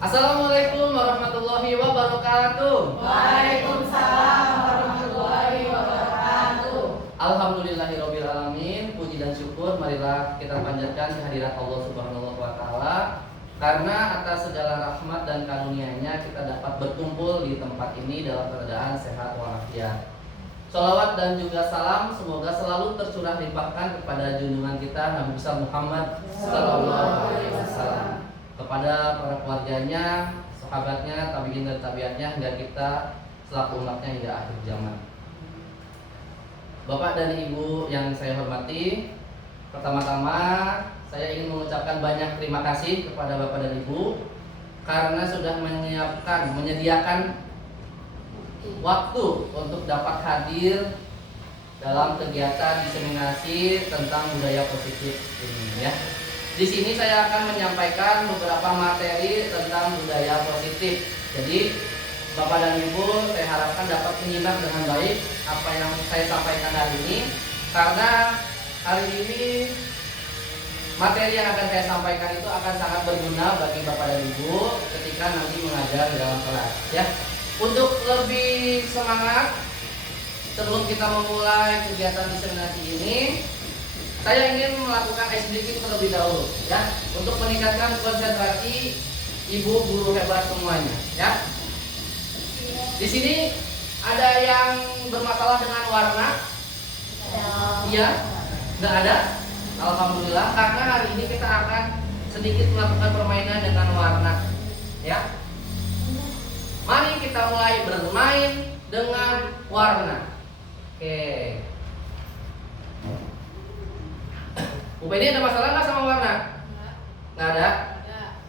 Assalamualaikum warahmatullahi wabarakatuh. Waalaikumsalam warahmatullahi wabarakatuh. Alhamdulillahirabbil alamin. Puji dan syukur marilah kita panjatkan kehadirat Allah Subhanahu wa taala, karena atas segala rahmat dan karunia-Nya kita dapat berkumpul di tempat ini dalam keadaan sehat walafiat. Shalawat dan juga salam semoga selalu tercurah limpahkan kepada junjungan kita Nabi besar Muhammad sallallahu alaihi wasallam, kepada para keluarganya, sahabatnya, tabi'in dan tabiatnya, hingga kita selaku umatnya hingga akhir zaman. Bapak dan Ibu yang saya hormati, pertama-tama saya ingin mengucapkan banyak terima kasih kepada Bapak dan Ibu karena sudah menyediakan waktu untuk dapat hadir dalam kegiatan diseminasi tentang budaya positif ini ya. Di sini saya akan menyampaikan beberapa materi tentang budaya positif. Jadi Bapak dan Ibu saya harapkan dapat menyimak dengan baik apa yang saya sampaikan hari ini, karena hari ini materi yang akan saya sampaikan itu akan sangat berguna bagi Bapak dan Ibu ketika nanti mengajar di dalam kelas ya. Untuk lebih semangat sebelum kita memulai kegiatan diseminasi ini, saya ingin melakukan ice breaking terlebih dahulu ya, untuk meningkatkan konsentrasi ibu guru hebat semuanya ya. Di sini ada yang bermasalah dengan warna? Iya? Nggak ada? Alhamdulillah, karena hari ini kita akan sedikit melakukan permainan dengan warna ya. Mari kita mulai bermain dengan warna. Oke. Bu Penny, ada masalah nggak sama warna? Nggak ada?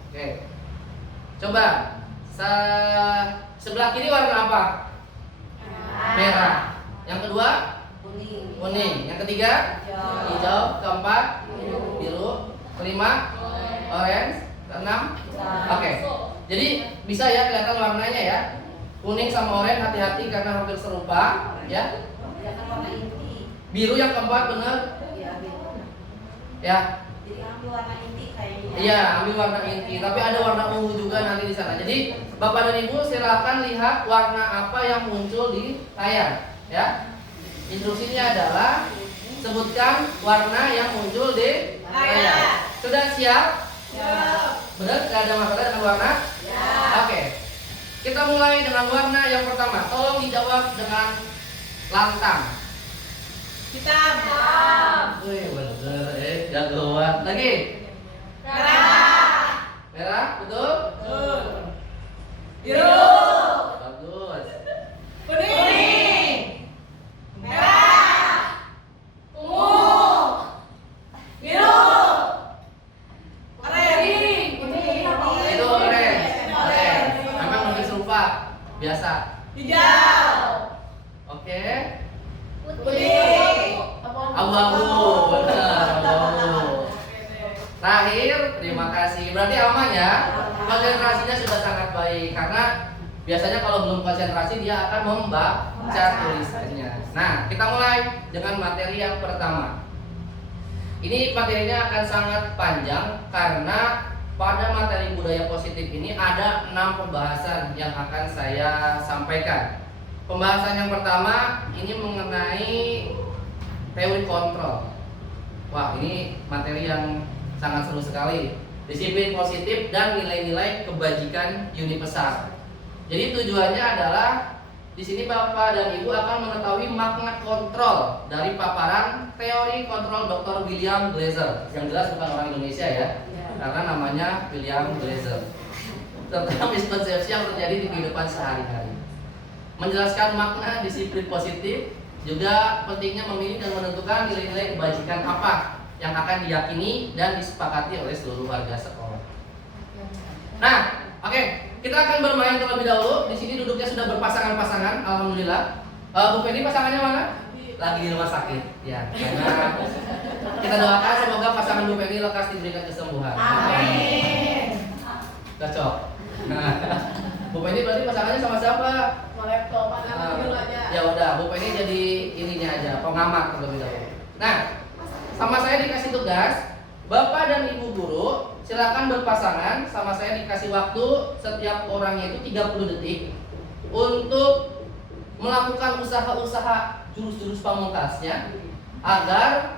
Oke. Coba sebelah kiri warna apa? Merah. Yang kedua? Kuning. Yang ketiga? Hijau. Keempat? Biru. Kelima? Orange. Keenam? Oke. Jadi bisa ya kelihatan warnanya ya. Kuning sama orange hati-hati karena hampir serupa ya. Biru yang keempat benar? Ya. Jadi ambil warna inti kayaknya. Iya, ambil warna inti. Tapi ada warna ungu juga nanti di sana. Jadi Bapak dan Ibu silakan lihat warna apa yang muncul di layar ya. Instruksinya adalah sebutkan warna yang muncul di layar. Sudah siap? Benar? Tidak ada masalah dengan warna? Ya. Oke. Kita mulai dengan warna yang pertama. Tolong dijawab dengan lantang. Hitam. Wih, bener jagoan. Lagi. Merah. Merah, betul? Biru. Bagus. Kuning. Merah. Ungu. Biru. Orange. Itu orange. Memang lebih serupa. Biasa. Hijau. Oke. Kuning. Abu-abu. Benar, abu-abu. Terakhir, terima kasih. Berarti aman ya. Konsentrasinya sudah sangat baik, karena biasanya kalau belum konsentrasi dia akan membaca tulisannya. Nah, kita mulai dengan materi yang pertama. Ini materinya akan sangat panjang karena pada materi budaya positif ini ada 6 pembahasan yang akan saya sampaikan. Pembahasan yang pertama ini mengenai teori kontrol. Wah, ini materi yang sangat seru sekali. Disiplin positif dan nilai-nilai kebajikan unit besar. Jadi tujuannya adalah di sini Bapak dan Ibu akan mengetahui makna kontrol dari paparan teori kontrol Dr. William Glasser. Yang jelas bukan orang Indonesia ya, karena namanya William Glasser. Tentang miskonsepsi yang terjadi di kehidupan sehari-hari. Menjelaskan makna disiplin positif, juga pentingnya memilih dan menentukan nilai-nilai kebajikan apa yang akan diyakini dan disepakati oleh seluruh warga sekolah. Nah, oke, kita akan bermain terlebih dahulu. Di sini duduknya sudah berpasangan-pasangan, alhamdulillah. Bu Penny pasangannya mana? Lagi di rumah sakit. Ya, karena kita doakan semoga pasangan Bu Penny lekas diberikan kesembuhan. Amin. Cocok. Nah, Bu Penny berarti pasangannya sama siapa? Laptop aja. Ya udah, Bu Penny jadi ininya aja, pengamat terlebih dahulu. Nah, sama saya dikasih tugas, Bapak dan Ibu guru silakan teman-teman pasangan sama saya dikasih waktu setiap orangnya itu 30 detik untuk melakukan usaha-usaha jurus-jurus pamungkasnya agar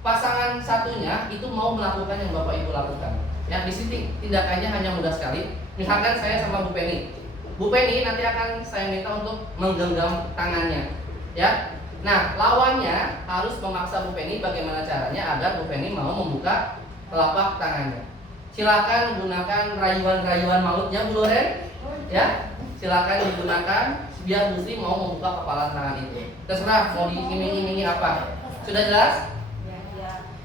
pasangan satunya itu mau melakukan yang Bapak Ibu lakukan. Ya, di sini tindakannya hanya mudah sekali. Misalkan saya sama Bu Penny. Bu Penny nanti akan saya minta untuk menggenggam tangannya. Ya. Nah, lawannya harus memaksa Bu Penny bagaimana caranya agar Bu Penny mau membuka telapak tangannya. Silakan gunakan rayuan-rayuan mautnya Bu Loren. Ya. Silakan digunakan biar Bu Sri mau membuka kepala tangan itu. Terserah mau diiming-imingi apa. Sudah jelas?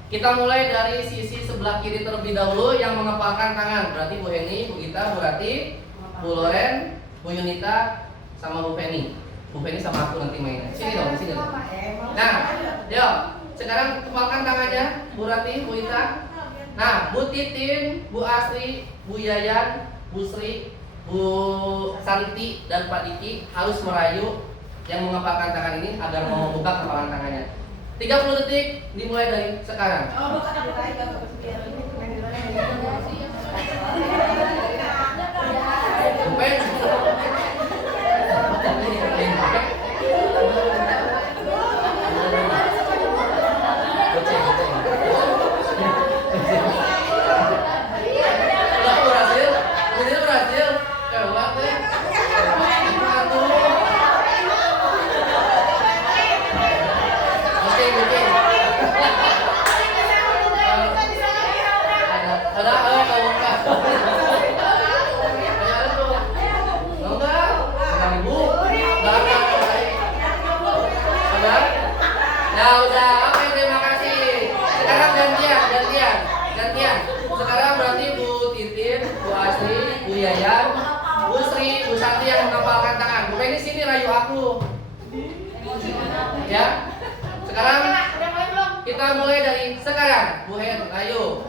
Kita mulai dari sisi sebelah kiri terlebih dahulu yang mengepalkan tangan. Berarti Bu Heni, Bu Gita, Bu Rati, Bu Loren, Bu Yunita, sama Bu Penny. Bu Penny sama aku nanti mainnya. Sini dong, sini dong. Nah, yuk. Sekarang kepalkan tangannya, Bu Rati, Bu Gita. Nah, Bu Titin, Bu Asri, Bu Yayan, Bu Sri, Bu Santi, dan Pak Diki harus merayu yang mengepalkan tangan ini agar mau membuka kepalan tangannya. 30 detik dimulai dari sekarang. Berhasil. Ya udah, oke, terima kasih. Sekarang gantian. Sekarang berarti Bu Titin, Bu Asri, Bu Yayan, Bu Sri, Bu Santi yang mengepalkan tangan. Bu Penny sini rayu aku. Ya. Sekarang kita mulai dari sekarang. Bu Hen rayu.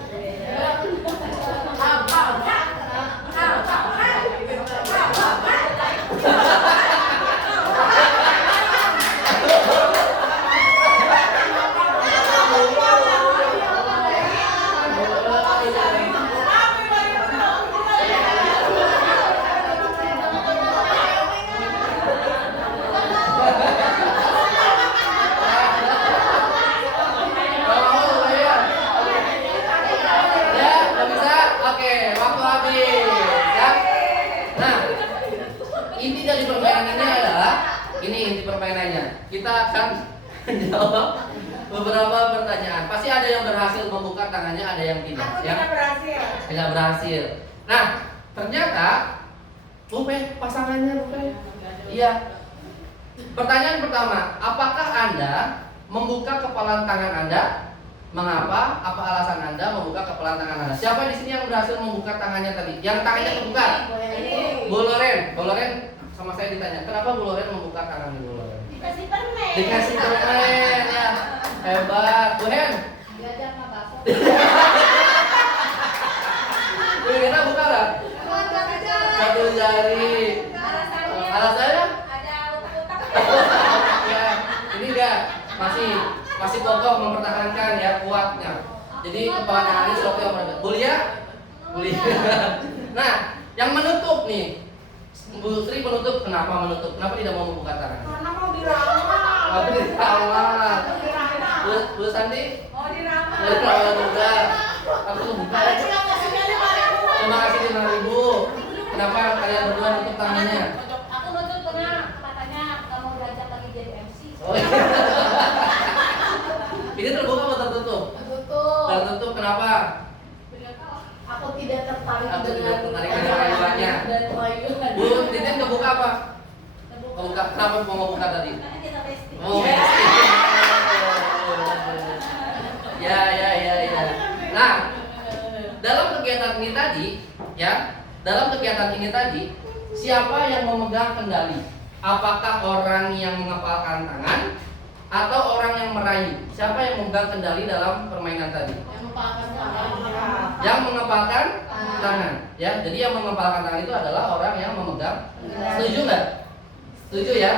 Kita akan menjawab beberapa pertanyaan. Pasti ada yang berhasil membuka tangannya, ada yang tidak. Aku Ya? Tidak berhasil. Nah, ternyata pasangannya Iya. Pertanyaan pertama, apakah Anda membuka kepalan tangan Anda? Mengapa? Apa alasan Anda membuka kepalan tangan Anda? Siapa di sini yang berhasil membuka tangannya tadi? Yang tangannya kebuka? Bu Loren sama saya ditanya, kenapa Bu Loren membuka tangannya Bu Loren? Dikasih permen ya. Hebat. Bu Hen. Diajak sama bakso. Bu Gita buka lah. Satu jari. Alasannya? Ada utak-utak. Ya, ini enggak masih kokoh mempertahankan ya kuatnya. Jadi kepala tangannya sesuatu yang berbeda. Bulia. Nah, yang menutup nih. Bu Sri menutup, kenapa menutup? Kenapa tidak mau membuka tangan? Karena mau diramal. Mau dirawat. Bu Santi? Mau diramal. Mau dirawat juga. Aku buka. Terima kasih 5.000. Kenapa kalian berdua nutup tangannya? Aku nutup karena katanya kamu diajak lagi jadi MC. Oh, iya. Ini terbuka atau tertutup? Tutup. Tertutup kenapa? Aku tidak tertarik Aku tidak tertarik dengan rayuannya. rayuannya. Dan rayuan. Bu Titin kebuka apa? Kebuka. Kenapa mau buka tadi? Karena kita testing. Oh, ya. Nah, dalam kegiatan ini tadi, siapa yang memegang kendali? Apakah orang yang mengepalkan tangan atau orang yang merayu? Siapa yang memegang kendali dalam permainan tadi? Yang mengepalkan tangan. Ya, jadi yang mengepalkan tangan itu adalah orang yang memegang. Setuju nggak? Setuju ya?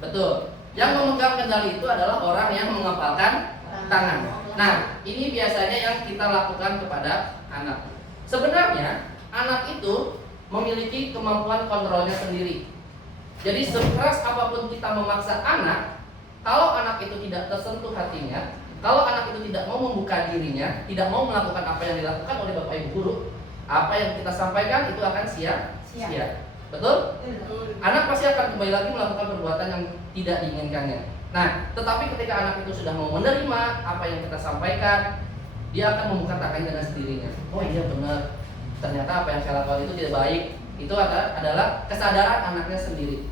Betul. Yang memegang kendali itu adalah orang yang mengepalkan tangan. Nah, ini biasanya yang kita lakukan kepada anak. Sebenarnya anak itu memiliki kemampuan kontrolnya sendiri. Jadi sekeras apapun kita memaksa anak, kalau anak itu tidak tersentuh hatinya, kalau anak itu tidak mau membuka dirinya, tidak mau melakukan apa yang dilakukan oleh Bapak Ibu guru, apa yang kita sampaikan itu akan sia-sia. Betul? Anak pasti akan kembali lagi melakukan perbuatan yang tidak diinginkannya. Nah, tetapi ketika anak itu sudah mau menerima apa yang kita sampaikan, dia akan membuka tangannya dengan sendirinya. Oh iya benar, ternyata apa yang saya lakukan itu tidak baik. Itu adalah kesadaran anaknya sendiri.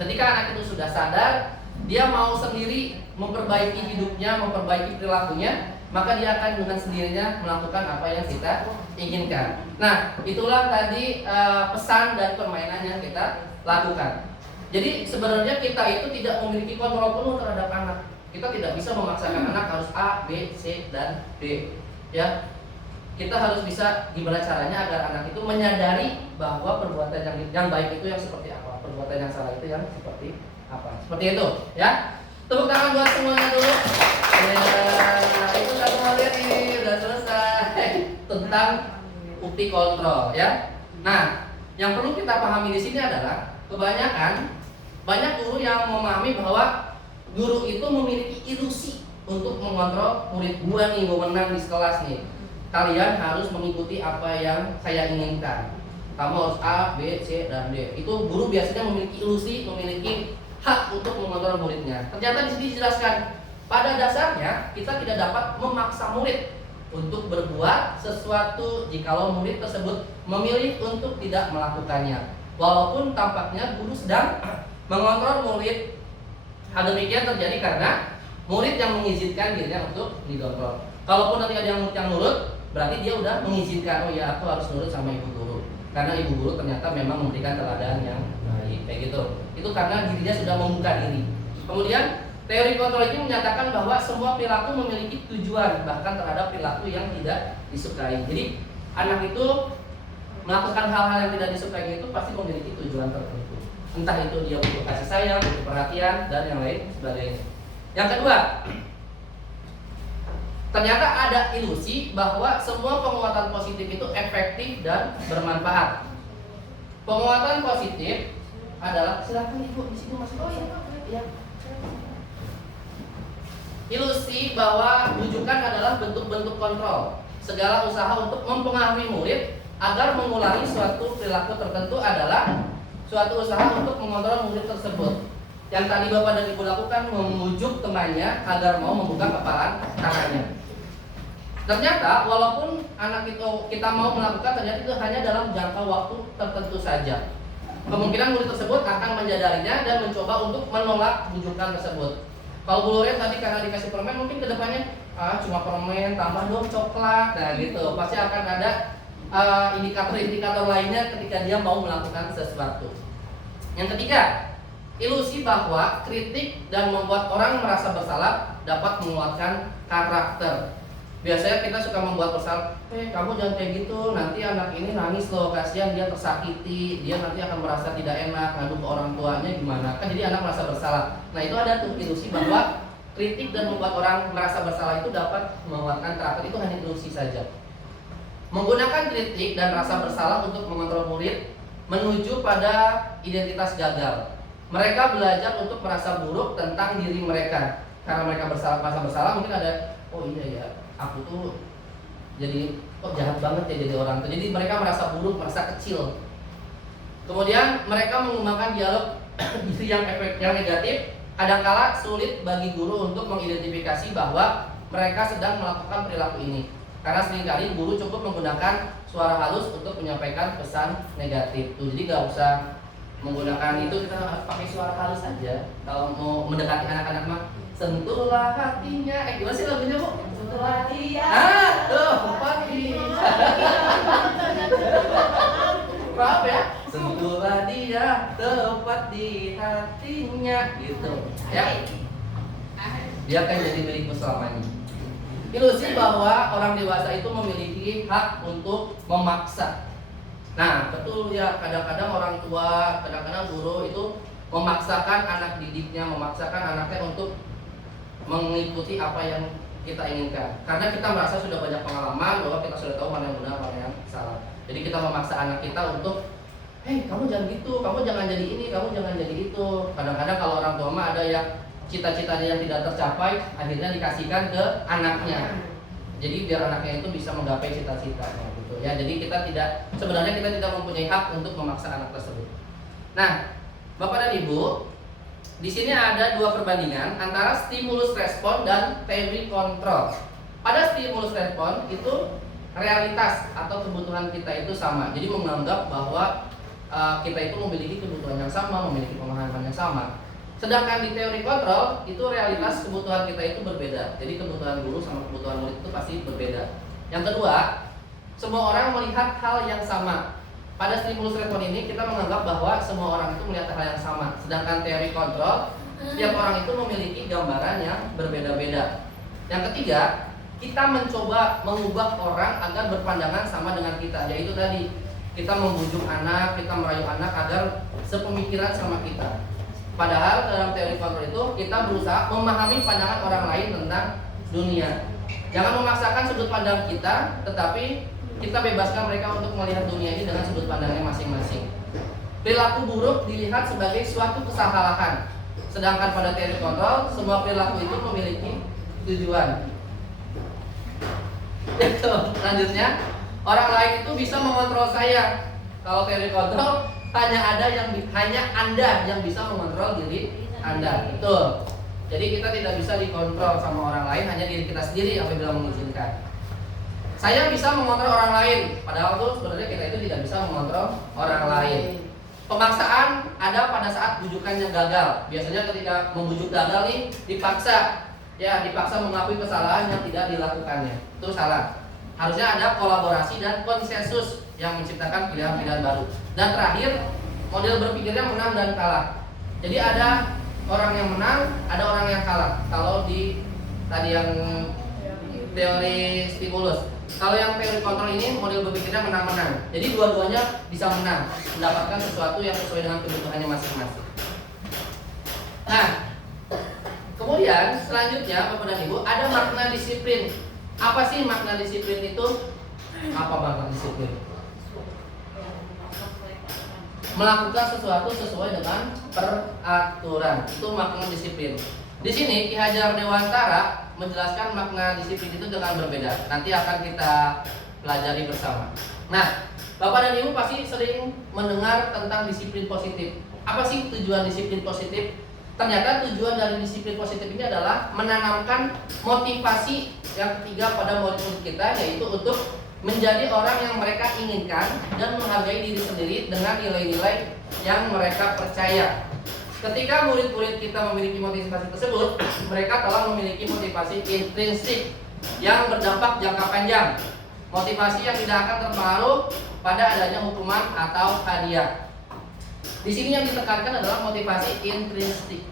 Ketika anak itu sudah sadar, dia mau sendiri memperbaiki hidupnya, memperbaiki perilakunya, maka dia akan dengan sendirinya melakukan apa yang kita inginkan. Nah, itulah tadi pesan dan permainan yang kita lakukan. Jadi sebenarnya kita itu tidak memiliki kontrol penuh terhadap anak. Kita tidak bisa memaksakan anak harus A, B, C, dan D. Ya, kita harus bisa gimana caranya agar anak itu menyadari bahwa perbuatan yang baik itu yang seperti apa, perbuatan yang salah itu yang seperti apa. Seperti itu, ya. Tepuk tangan buat semuanya dulu. Ya, itu satu materi udah selesai tentang bukti kontrol, ya. Nah, yang perlu kita pahami di sini adalah banyak guru yang memahami bahwa guru itu memiliki ilusi untuk mengontrol murid. Gua nih mau menang di kelas nih. Kalian harus mengikuti apa yang saya inginkan. Kamu harus A, B, C, dan D. Itu guru biasanya memiliki ilusi, memiliki hak untuk mengontrol muridnya. Ternyata di sini dijelaskan, pada dasarnya kita tidak dapat memaksa murid untuk berbuat sesuatu jikalau murid tersebut memilih untuk tidak melakukannya. Walaupun tampaknya guru sedang mengontrol murid. Hal demikian terjadi karena murid yang mengizinkan dirinya untuk dikontrol. Kalaupun nanti ada yang nurut, berarti dia udah mengizinkan, oh ya aku harus nurut sama ibu guru. Karena ibu guru ternyata memang memberikan teladan yang baik, kayak gitu. Itu karena dirinya sudah membuka diri. Kemudian teori kontrol ini menyatakan bahwa semua perilaku memiliki tujuan, bahkan terhadap perilaku yang tidak disukai. Jadi anak itu melakukan hal-hal yang tidak disukai itu pasti memiliki tujuan tertentu. Entah itu dia butuh kasih sayang, butuh perhatian, dan yang lain sebagainya. Yang kedua, ternyata ada ilusi bahwa semua penguatan positif itu efektif dan bermanfaat. Penguatan positif adalah, silakan ibu di sini masuk. Oh ya. Ilusi bahwa rujukan adalah bentuk-bentuk kontrol. Segala usaha untuk mempengaruhi murid agar mengulangi suatu perilaku tertentu adalah suatu usaha untuk mengontrol murid tersebut. Yang tadi Bapak dan Ibu lakukan memujuk temannya agar mau membuka kepala tangannya. Ternyata walaupun anak itu kita mau melakukan, ternyata itu hanya dalam jangka waktu tertentu saja. Kemungkinan murid tersebut akan menyadarinya dan mencoba untuk menolak bujukan tersebut. Kalau Bu Loren tadi karena dikasih permen, mungkin kedepannya cuma permen, tambah dong coklat, nah gitu. Pasti akan ada indikator-indikator lainnya ketika dia mau melakukan sesuatu. Yang ketiga, ilusi bahwa kritik dan membuat orang merasa bersalah dapat menguatkan karakter. Biasanya kita suka membuat bersalah, kamu jangan kayak gitu, nanti anak ini nangis loh, kasihan dia tersakiti, dia nanti akan merasa tidak enak, ngadu ke orang tuanya gimana, kan jadi anak merasa bersalah. Nah itu ada tuh ilusi bahwa kritik dan membuat orang merasa bersalah itu dapat menguatkan karakter, itu hanya ilusi saja. Menggunakan kritik dan rasa bersalah untuk mengontrol murid menuju pada identitas gagal. Mereka belajar untuk merasa buruk tentang diri mereka. Karena mereka merasa bersalah, mungkin ada, oh iya ya, aku tuh jadi kok jahat banget ya jadi orang tuh. Jadi mereka merasa buruk, merasa kecil. Kemudian mereka mengembangkan dialog yang negatif. Kadangkala sulit bagi guru untuk mengidentifikasi bahwa mereka sedang melakukan perilaku ini. Karena seringkali guru cukup menggunakan suara halus untuk menyampaikan pesan negatif. Tuh, jadi gak usah menggunakan itu, kita harus pakai suara halus saja. Kalau mau mendekati anak-anak mah, sentuhlah hatinya. Gimana sih lagunya Bu? Sentuhlah dia. Tuh, pagi. Maaf ya. Sentuhlah dia, tepat di hatinya, gitu. Ya. Dia akan jadi milikmu selamanya. Ilusi bahwa orang dewasa itu memiliki hak untuk memaksa. Nah, betul ya, kadang-kadang orang tua, kadang-kadang guru itu memaksakan anak didiknya, memaksakan anaknya untuk mengikuti apa yang kita inginkan. Karena kita merasa sudah banyak pengalaman bahwa kita sudah tahu mana yang benar, mana yang salah. Jadi kita memaksa anak kita untuk, hei kamu jangan gitu, kamu jangan jadi ini, kamu jangan jadi itu. Kadang-kadang kalau orang tua mah ada yang cita-citanya yang tidak tercapai, akhirnya dikasihkan ke anaknya. Jadi biar anaknya itu bisa menggapai cita-citanya gitu ya. Jadi sebenarnya kita tidak mempunyai hak untuk memaksa anak tersebut. Nah, Bapak dan Ibu, di sini ada dua perbandingan antara stimulus respon dan teori kontrol. Pada stimulus respon itu realitas atau kebutuhan kita itu sama. Jadi menganggap bahwa kita itu memiliki kebutuhan yang sama, memiliki pemahaman yang sama. Sedangkan di teori kontrol itu realitas kebutuhan kita itu berbeda. Jadi kebutuhan guru sama kebutuhan murid itu pasti berbeda. Yang kedua, semua orang melihat hal yang sama. Pada stimulus respon ini kita menganggap bahwa semua orang itu melihat hal yang sama. Sedangkan teori kontrol, setiap orang itu memiliki gambaran yang berbeda-beda. Yang ketiga, kita mencoba mengubah orang agar berpandangan sama dengan kita. Yaitu tadi, kita membujuk anak, kita merayu anak agar sepemikiran sama kita. Padahal dalam teori kontrol itu kita berusaha memahami pandangan orang lain tentang dunia. Jangan memaksakan sudut pandang kita, tetapi kita bebaskan mereka untuk melihat dunia ini dengan sudut pandangnya masing-masing. Perilaku buruk dilihat sebagai suatu kesalahan. Sedangkan pada teori kontrol, semua perilaku itu memiliki tujuan. Selanjutnya, orang lain itu bisa mengontrol saya. Kalau teori kontrol, hanya Anda yang bisa mengontrol diri Anda. Betul. Jadi kita tidak bisa dikontrol sama orang lain, hanya diri kita sendiri apabila mengizinkan. Saya bisa mengontrol orang lain, padahal tuh sebenarnya kita itu tidak bisa mengontrol orang lain. Pemaksaan ada pada saat bujukannya gagal. Biasanya ketika membujuk gagal nih dipaksa mengakui kesalahan yang tidak dilakukannya. Itu salah. Harusnya ada kolaborasi dan konsensus yang menciptakan pilihan-pilihan baru. Dan terakhir, model berpikirnya menang dan kalah. Jadi ada orang yang menang, ada orang yang kalah. Kalau di tadi yang teori stimulus, kalau yang teori kontrol ini model berpikirnya menang-menang. Jadi dua-duanya bisa menang, mendapatkan sesuatu yang sesuai dengan kebutuhannya masing-masing. Nah, kemudian selanjutnya Bapak dan Ibu ada makna disiplin. Apa sih makna disiplin itu? Apa makna disiplin? Melakukan sesuatu sesuai dengan peraturan. Itu makna disiplin. Di sini Ki Hajar Dewantara menjelaskan makna disiplin itu dengan berbeda. Nanti akan kita pelajari bersama. Nah, Bapak dan Ibu pasti sering mendengar tentang disiplin positif. Apa sih tujuan disiplin positif? Ternyata tujuan dari disiplin positif ini adalah menanamkan motivasi yang ketiga pada murid-murid kita, yaitu untuk menjadi orang yang mereka inginkan dan menghargai diri sendiri dengan nilai-nilai yang mereka percaya. Ketika murid-murid kita memiliki motivasi tersebut, mereka telah memiliki motivasi intrinsik yang berdampak jangka panjang. Motivasi yang tidak akan terpengaruh pada adanya hukuman atau hadiah. Di sini yang ditekankan adalah motivasi intrinsik.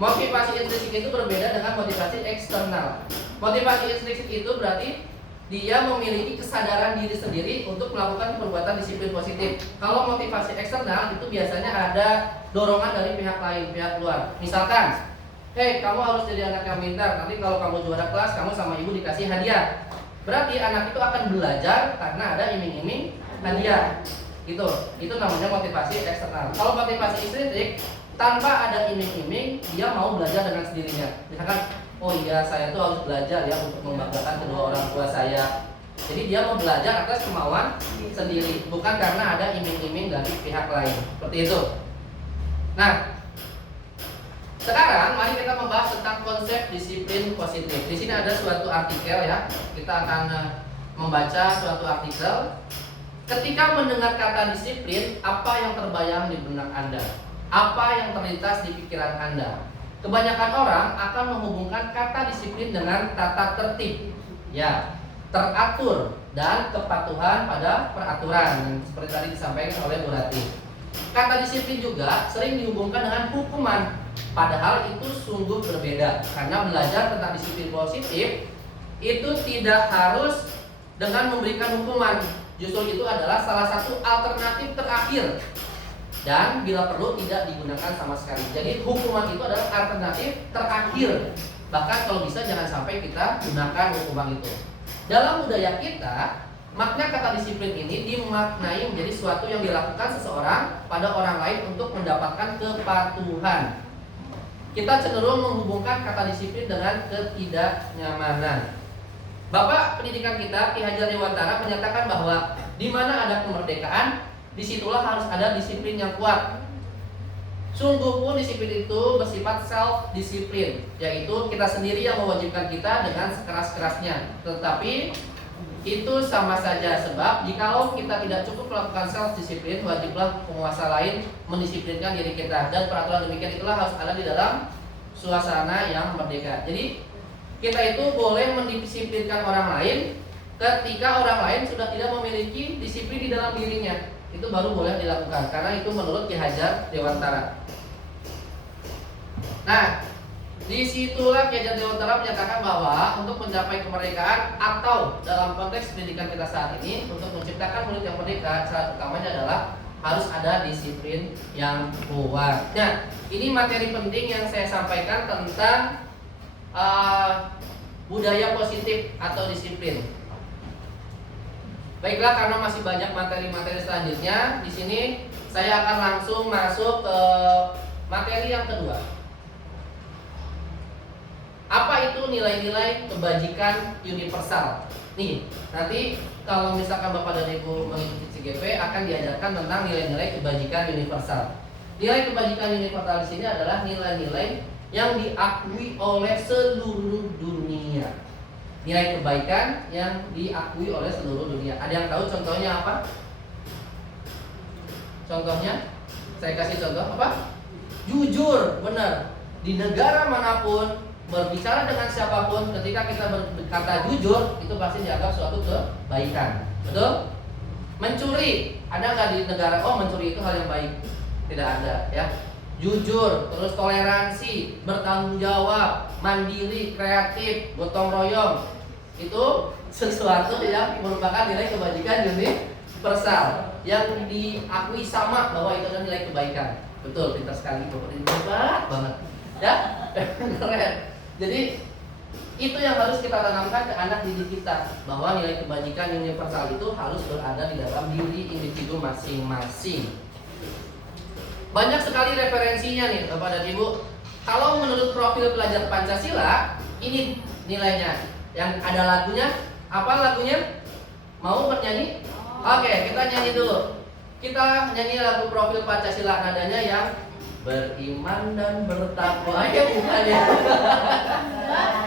Motivasi intrinsik itu berbeda dengan motivasi eksternal. Motivasi intrinsik itu berarti dia memiliki kesadaran diri sendiri untuk melakukan perbuatan disiplin positif. Kalau motivasi eksternal itu biasanya ada dorongan dari pihak lain, pihak luar. Misalkan, hei kamu harus jadi anak yang pintar, nanti kalau kamu juara kelas, kamu sama ibu dikasih hadiah. Berarti anak itu akan belajar karena ada iming-iming hadiah. Gitu. Itu namanya motivasi eksternal. Kalau motivasi intrinsik, tanpa ada iming-iming, dia mau belajar dengan sendirinya. Misalkan, oh iya saya tuh harus belajar ya untuk membanggakan kedua orang tua saya. Jadi dia mau belajar atas kemauan sendiri, bukan karena ada iming-iming dari pihak lain. Seperti itu. Nah, sekarang mari kita membahas tentang konsep disiplin positif. Di sini ada suatu artikel ya. Kita akan membaca suatu artikel. Ketika mendengar kata disiplin, apa yang terbayang di benak Anda? Apa yang terlintas di pikiran Anda? Kebanyakan orang akan menghubungkan kata disiplin dengan tata tertib, ya, teratur dan kepatuhan pada peraturan yang seperti tadi disampaikan oleh Bu Rati. Kata disiplin juga sering dihubungkan dengan hukuman, padahal itu sungguh berbeda. Karena belajar tentang disiplin positif itu tidak harus dengan memberikan hukuman, justru itu adalah salah satu alternatif terakhir. Dan bila perlu tidak digunakan sama sekali. Jadi hukuman itu adalah alternatif terakhir Bahkan kalau bisa jangan sampai kita gunakan uang itu. Dalam budaya kita, makna kata disiplin ini dimaknai menjadi suatu yang dilakukan seseorang pada orang lain untuk mendapatkan kepatuhan. Kita cenderung menghubungkan kata disiplin dengan ketidaknyamanan. Bapak pendidikan kita, Ki Hajar Dewantara, menyatakan bahwa di mana ada kemerdekaan, disitulah harus ada disiplin yang kuat. Sungguh pun disiplin itu bersifat self-disiplin, yaitu kita sendiri yang mewajibkan kita dengan sekeras-kerasnya. Tetapi itu sama saja, sebab jikalau kita tidak cukup melakukan self-disiplin, wajiblah penguasa lain mendisiplinkan diri kita. Dan peraturan demikian itulah harus ada di dalam suasana yang merdeka. Jadi kita itu boleh mendisiplinkan orang lain ketika orang lain sudah tidak memiliki disiplin di dalam dirinya. Itu baru boleh dilakukan, karena itu menurut Ki Hajar Dewantara. Nah, disitulah Ki Hajar Dewantara menyatakan bahwa untuk mencapai kemerdekaan atau dalam konteks pendidikan kita saat ini, untuk menciptakan murid yang merdeka, syarat utamanya adalah harus ada disiplin yang kuat. Nah, ini materi penting yang saya sampaikan tentang budaya positif atau disiplin. Baiklah, karena masih banyak materi-materi selanjutnya, di sini saya akan langsung masuk ke materi yang kedua. Apa itu nilai-nilai kebajikan universal? Nih, nanti kalau misalkan Bapak dan Ibu mengikuti CGP akan diajarkan tentang nilai-nilai kebajikan universal. Nilai kebajikan universal di sini adalah nilai-nilai yang diakui oleh seluruh dunia. Nilai kebaikan yang diakui oleh seluruh dunia. Ada yang tahu contohnya apa? Contohnya, saya kasih contoh apa? Jujur, benar. Di negara manapun, berbicara dengan siapapun, ketika kita berkata jujur, itu pasti dianggap suatu kebaikan. Betul? Mencuri, ada nggak di negara? Oh, mencuri itu hal yang baik? Tidak ada, ya. Jujur, terus toleransi, bertanggung jawab, mandiri, kreatif, gotong royong, itu sesuatu yang merupakan nilai kebajikan universal yang diakui sama bahwa itu adalah nilai kebaikan. Betul, pintar sekali, Bapak ini hebat banget, ya. Keren. Jadi itu yang harus kita tanamkan ke anak didik kita, bahwa nilai kebajikan universal itu harus berada di dalam diri individu masing-masing. Banyak sekali referensinya nih Bapak dan Ibu. Kalau menurut profil pelajar Pancasila, ini nilainya. Yang ada lagunya, apa lagunya? Mau bernyanyi? Oke, kita nyanyi dulu. Kita nyanyi lagu profil Pancasila, nadanya yang beriman dan bertakwa. Ya bukan ya.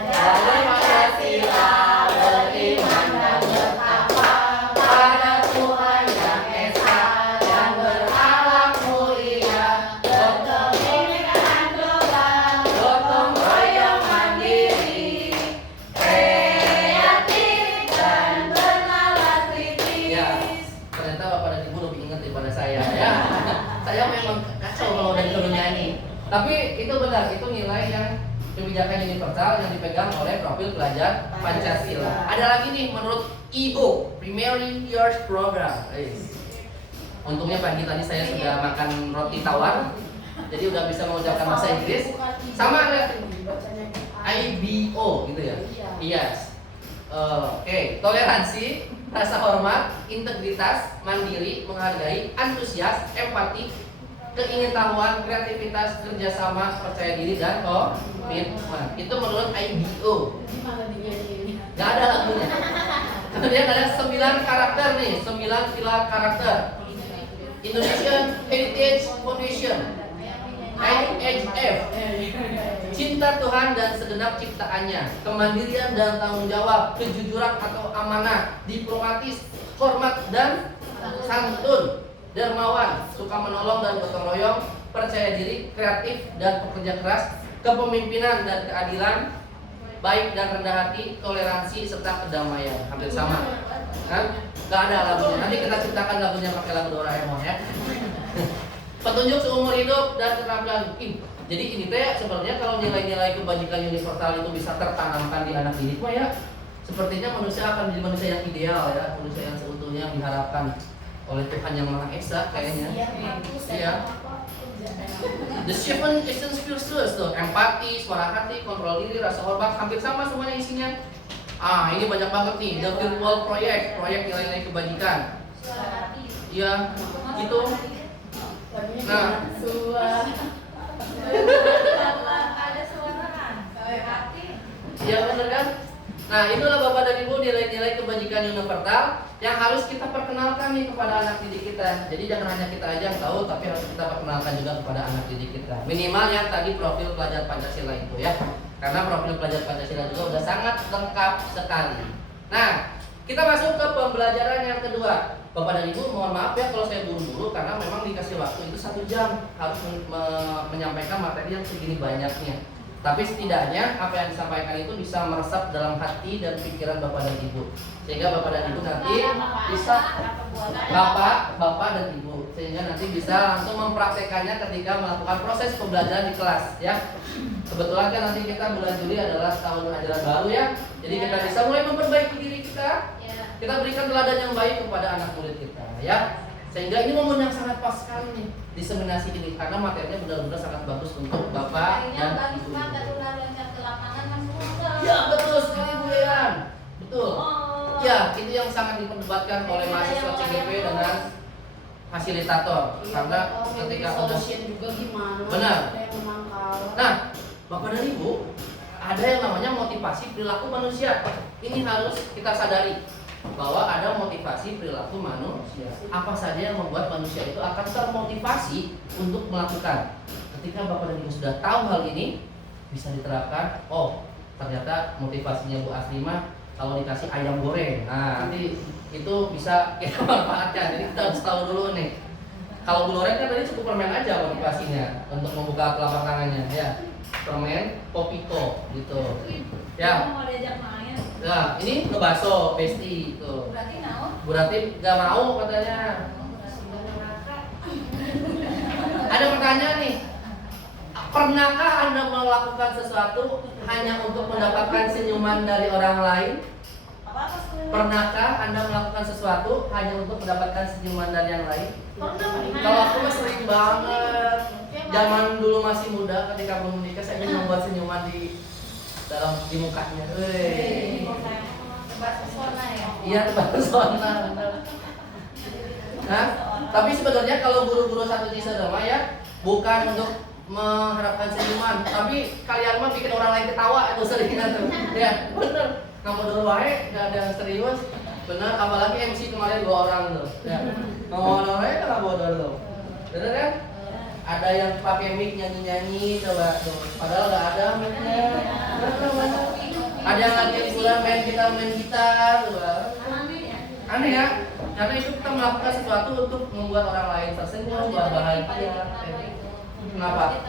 Pancasila, beriman dan bertakwa pada Tuhan yang esa, yang berakhlak mulia, berkebinekaan global, gotong royong mandiri, kreatif dan bernalar kritis. Ya, ternyata Bapak dan Ibu lebih ingat daripada saya, ya. Saya memang kacau kalau udah disuruh nyanyi. Tapi itu benar, itu nilai yang kebijakan universal yang dipegang oleh profil pelajar Pancasila. Ada lagi nih menurut IBO, Primary Years Program. Untungnya pagi tadi saya sudah makan roti tawar, jadi udah bisa mengucapkan bahasa Inggris. Sama ada IBO gitu ya. Yes. Oke, toleransi, rasa hormat, integritas, mandiri, menghargai, antusias, empati, keingintahuan, kreativitas, kerjasama, percaya diri, dan komitmen. Itu menurut IBO. Gak ada lagunya. Kemudian ada 9 karakter nih, 9 pilar karakter. Indonesian Heritage Foundation, IHF, cinta Tuhan dan segenap ciptaannya, kemandirian dan tanggung jawab, kejujuran atau amanah, diplomatis, hormat dan santun, dermawan, suka menolong dan gotong royong, percaya diri, kreatif dan pekerja keras, kepemimpinan dan keadilan, baik dan rendah hati, toleransi serta kedamaian. Hampir sama, kan? Gak ada lagunya. Nanti kita ciptakan lagunya pakai lagu Doraemon ya. Petunjuk seumur hidup dan keterampilan. Jadi ini teh sebenarnya kalau nilai-nilai kebajikan universal itu bisa tertanamkan di anak didik mah ya, sepertinya manusia akan menjadi manusia yang ideal ya, manusia yang seutuhnya diharapkan oleh Tuhan yang Maha Esa kayaknya. Iya. The seven essence virtues tuh, empati, suara hati, kontrol diri, rasa hormat, hampir sama semuanya isinya. Ini banyak banget nih, the virtual proyek nilai-nilai kebajikan. Suara hati. Iya, gitu. Nah, Ada suara hati. iya bener kan? Nah, itulah Bapak dan Ibu nilai-nilai kebajikan universal yang harus kita perkenalkan nih kepada anak didik kita. Jadi jangan hanya kita aja yang tahu, tapi harus kita perkenalkan juga kepada anak didik kita. Minimal yang tadi profil pelajar Pancasila itu ya. Karena profil pelajar Pancasila juga udah sangat lengkap sekali. Nah, kita masuk ke pembelajaran yang kedua. Bapak dan Ibu mohon maaf ya kalau saya buru-buru karena memang dikasih waktu itu 1 jam harus menyampaikan materi yang segini banyaknya. Tapi setidaknya apa yang disampaikan itu bisa meresap dalam hati dan pikiran Bapak dan Ibu. Sehingga Bapak dan Ibu nanti bisa Bapak dan Ibu sehingga nanti bisa langsung mempraktekannya ketika melakukan proses pembelajaran di kelas ya. Kebetulan kan nanti kita bulan Juli adalah tahun ajaran baru ya. Jadi kita bisa mulai memperbaiki diri kita. Kita berikan teladan yang baik kepada anak murid kita ya. Sehingga ini momen yang sangat pas sekali nih diseminasi ini karena materinya benar-benar sangat bagus untuk Bapak dan Ibu. Ya betul sekali Bu Yayan. Betul. Ya itu yang sangat diperdebatkan oleh mahasiswa CGP dengan fasilitator karena ketika udah juga gimana? Benar. Kayak memangkal. Nah, Bapak dan Ibu, ada yang namanya motivasi perilaku manusia. Ini harus kita sadari bahwa ada motivasi perilaku manusia. Apa saja yang membuat manusia itu akan termotivasi untuk melakukan. Ketika Bapak dan Ibu sudah tahu hal ini, bisa diterapkan. Oh, ternyata motivasinya Bu Aslimah kalau dikasih ayam goreng. Nah, nanti itu bisa kita manfaatkan. Jadi kita harus tahu dulu nih. Kalau Bu Loren kan tadi cukup permen aja motivasinya untuk membuka telapak tangannya, ya. Permen Popiko gitu. Ya. Mau diajak main. Nah, ini ngebaso Besti tuh. Berarti naon? Berarti nggak mau katanya. Ada pertanyaan nih. Pernahkah Anda melakukan sesuatu hanya untuk mendapatkan senyuman dari orang lain? Apa sebenarnya? Pernahkah Anda melakukan sesuatu hanya untuk mendapatkan senyuman dari yang lain? Kalau aku mah sering banget. Zaman dulu masih muda ketika belum menikah saya ingin membuat senyuman di mukanya. Tebas pesona ya? Iya, tebas pesona. Nah, tapi sebenarnya kalau guru-guru satu di Sodoma ya bukan untuk mengharapkan senyuman, tapi kalian mah bikin orang lain ketawa itu seringan tuh. Ya, bener. Ngomong dulu wae, nggak ada yang serius. Bener, apalagi MC kemarin 2 orang tuh. Ya. Ngomong wae kan bodoh tuh. Bener kan? Ada yang pakai mic nyanyi-nyanyi coba tuh. Padahal nggak ada mic-nya. Ada yang lagi liburan main gitar tuh. Aneh ya? Karena itu kita melakukan sesuatu untuk membuat orang lain tersenyum, bahagia. Kenapa?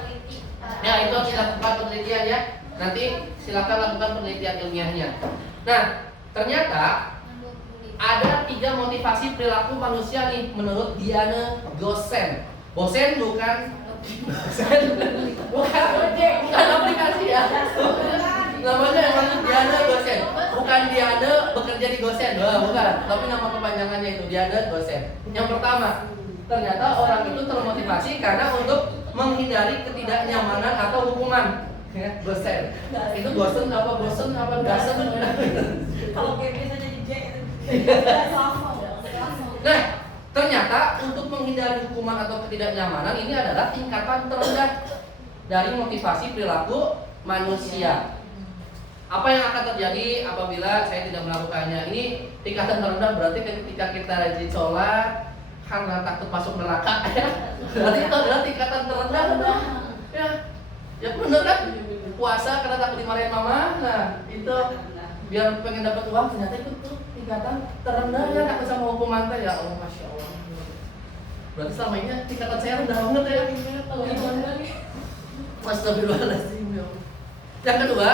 Ya itu harus dilakukan penelitian ya. Nanti silakan lakukan penelitian ilmiahnya. Nah, ternyata ada 3 motivasi perilaku manusia nih menurut Diana Gosen. Gosen bukan aplikasi ya. Namanya emang Diana Gosen. Bukan Diana bekerja di Gosen, bukan. Tapi nama kepanjangannya itu Diana Gosen. Yang pertama, ternyata orang itu termotivasi karena untuk menghindari ketidaknyamanan atau hukuman. Ya, Gosen. Itu Gosen apa Gosen apa Gasen? Kalau kayak biasa jadi J itu. Nah, ternyata untuk menghindari hukuman atau ketidaknyamanan ini adalah tingkatan terendah dari motivasi perilaku manusia. Apa yang akan terjadi apabila saya tidak melakukannya? Ini tingkatan terendah berarti ketika kita rajin sholat karena takut masuk neraka ya. Berarti itu adalah tingkatan terendah. Ya benar kan? Puasa karena takut dimarahin mama. Nah, itu biar pengen dapat uang ternyata itu tuh tingkatan terendah ya, takut sama hukuman teh ya. Oh, Masya Allah. Berarti selama ini tingkatan saya rendah banget ya. Astagfirullahaladzim. Yang kedua,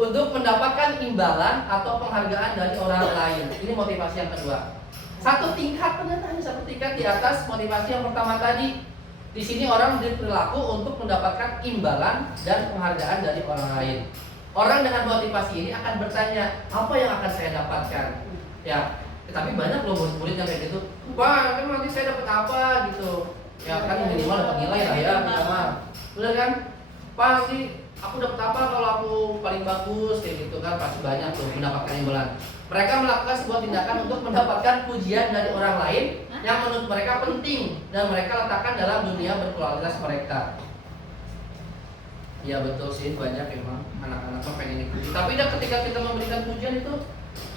untuk mendapatkan imbalan atau penghargaan dari orang lain. Ini motivasi yang kedua. Satu tingkat ternyata hanya satu tingkat di atas motivasi yang pertama tadi. Di sini orang berperilaku untuk mendapatkan imbalan dan penghargaan dari orang lain. Orang dengan motivasi ini akan bertanya, apa yang akan saya dapatkan? Ya, tapi banyak loh murid-murid yang kayak gitu. Wah, nanti saya dapat apa gitu. Ya kan minimal dapat nilai lah ya pertama. Bener kan? Pasti aku dapat apa kalau aku paling bagus kayak gitu kan, pasti banyak tuh mendapatkan imbalan. Mereka melakukan sebuah tindakan untuk mendapatkan pujian dari orang lain yang menurut mereka penting dan mereka letakkan dalam dunia berkualitas mereka. Ya betul sih, banyak memang anak-anak tuh pengen ikuti. Tapi ketika kita memberikan pujian itu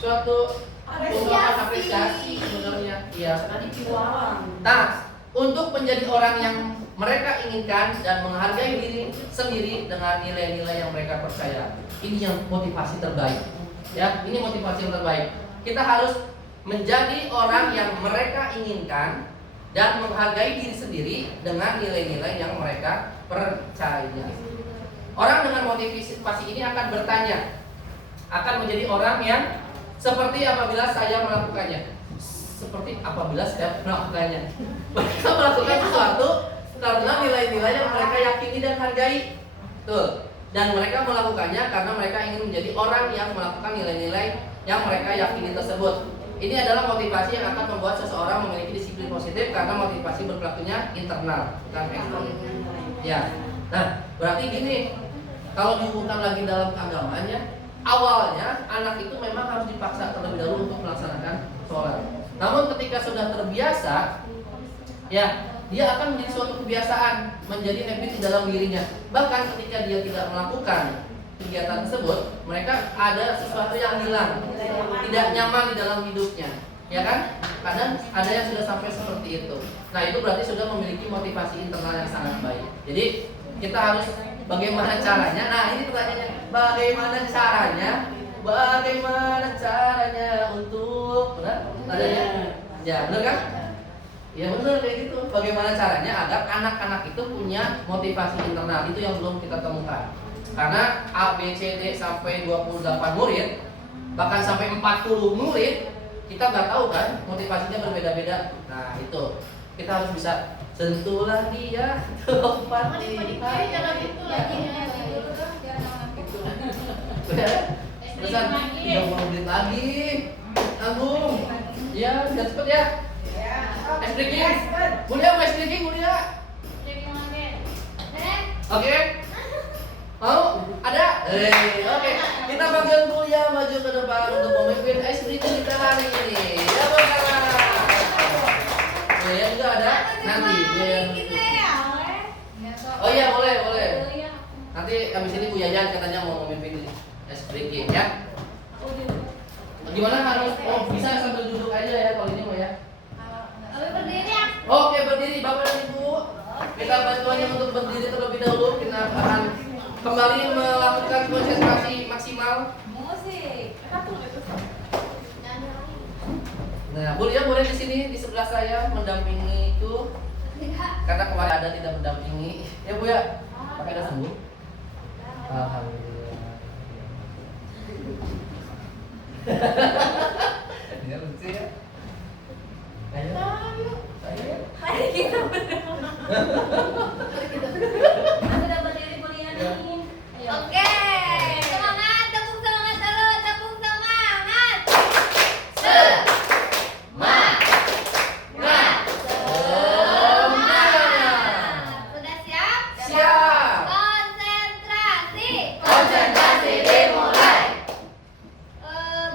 suatu ungkapan apresiasi sebenarnya. Iya. Tadi kiwaran. Nah, untuk menjadi orang yang mereka inginkan dan menghargai diri sendiri dengan nilai-nilai yang mereka percaya. Ini yang motivasi terbaik. Ya, ini motivasi yang terbaik. Kita harus menjadi orang yang mereka inginkan dan menghargai diri sendiri dengan nilai-nilai yang mereka percaya. Orang dengan motivasi ini akan bertanya, akan menjadi orang yang seperti apabila saya melakukannya. Seperti apabila saya melakukannya. Mereka melakukan sesuatu karena nilai-nilai yang mereka yakini dan hargai. Tuh. Dan mereka melakukannya karena mereka ingin menjadi orang yang melakukan nilai-nilai yang mereka yakini tersebut. Ini adalah motivasi yang akan membuat seseorang memiliki disiplin positif karena motivasi berlakunya internal, bukan eksternal. Ya. Nah, berarti gini, kalau dihubungkan lagi dalam keagamaannya, awalnya anak itu memang harus dipaksa terlebih dahulu untuk melaksanakan sholat. Namun ketika sudah terbiasa, ya dia akan menjadi suatu kebiasaan, menjadi habit di dalam dirinya. Bahkan ketika dia tidak melakukan kegiatan tersebut, mereka ada sesuatu yang hilang, tidak nyaman di dalam hidupnya, ya kan? Kadang ada yang sudah sampai seperti itu. Nah itu berarti sudah memiliki motivasi internal yang sangat baik. Jadi kita harus bagaimana caranya? Nah ini pertanyaannya, bagaimana caranya? Bagaimana caranya untuk benar? Adanya? Ya benar kan? Ya benar kayak gitu. Bagaimana caranya agar anak-anak itu punya motivasi internal? Itu yang belum kita temukan. Karena A, B, C, D sampai 28 murid, bahkan sampai 40 murid, kita nggak tahu kan motivasinya berbeda-beda. Nah itu kita harus bisa sentuhlah dia tempat di hati. Jangan gitu lagi. Terusan 30 menit lagi. Agung. Ya, biar cepet ya. Es breaking. Mulia mau es breaking, Mulia. Oke. Mau? Ada? Oke. Kita panggil Mulia maju ke depan untuk memimpin es breaking kita hari ini. Ya, bakalan. Ya juga ada nanti. Oh iya, boleh. Nanti habis ini Bu Yayan katanya mau memimpin es breaking ya. Gimana harus? Oh bisa sambil duduk aja ya kalau ini mau ya. Oke berdiri Bapak dan Ibu. Kita bantuannya untuk berdiri terlebih dahulu. Kita akan kembali melakukan konsentrasi maksimal. Nah Bu ya boleh di sini di sebelah saya mendampingi itu. Karena kemarin ada tidak mendampingi. Ya Bu ya. Pakai ada sembuh. Alhamdulillah. Dia lucu ya. Ayo. Mari kita sudah berdiri mulia nih. Oke. Semangat, tepuk semangat dulu, tepuk semangat. Sudah siap? Siap. Konsentrasi. Konsentrasi dimulai.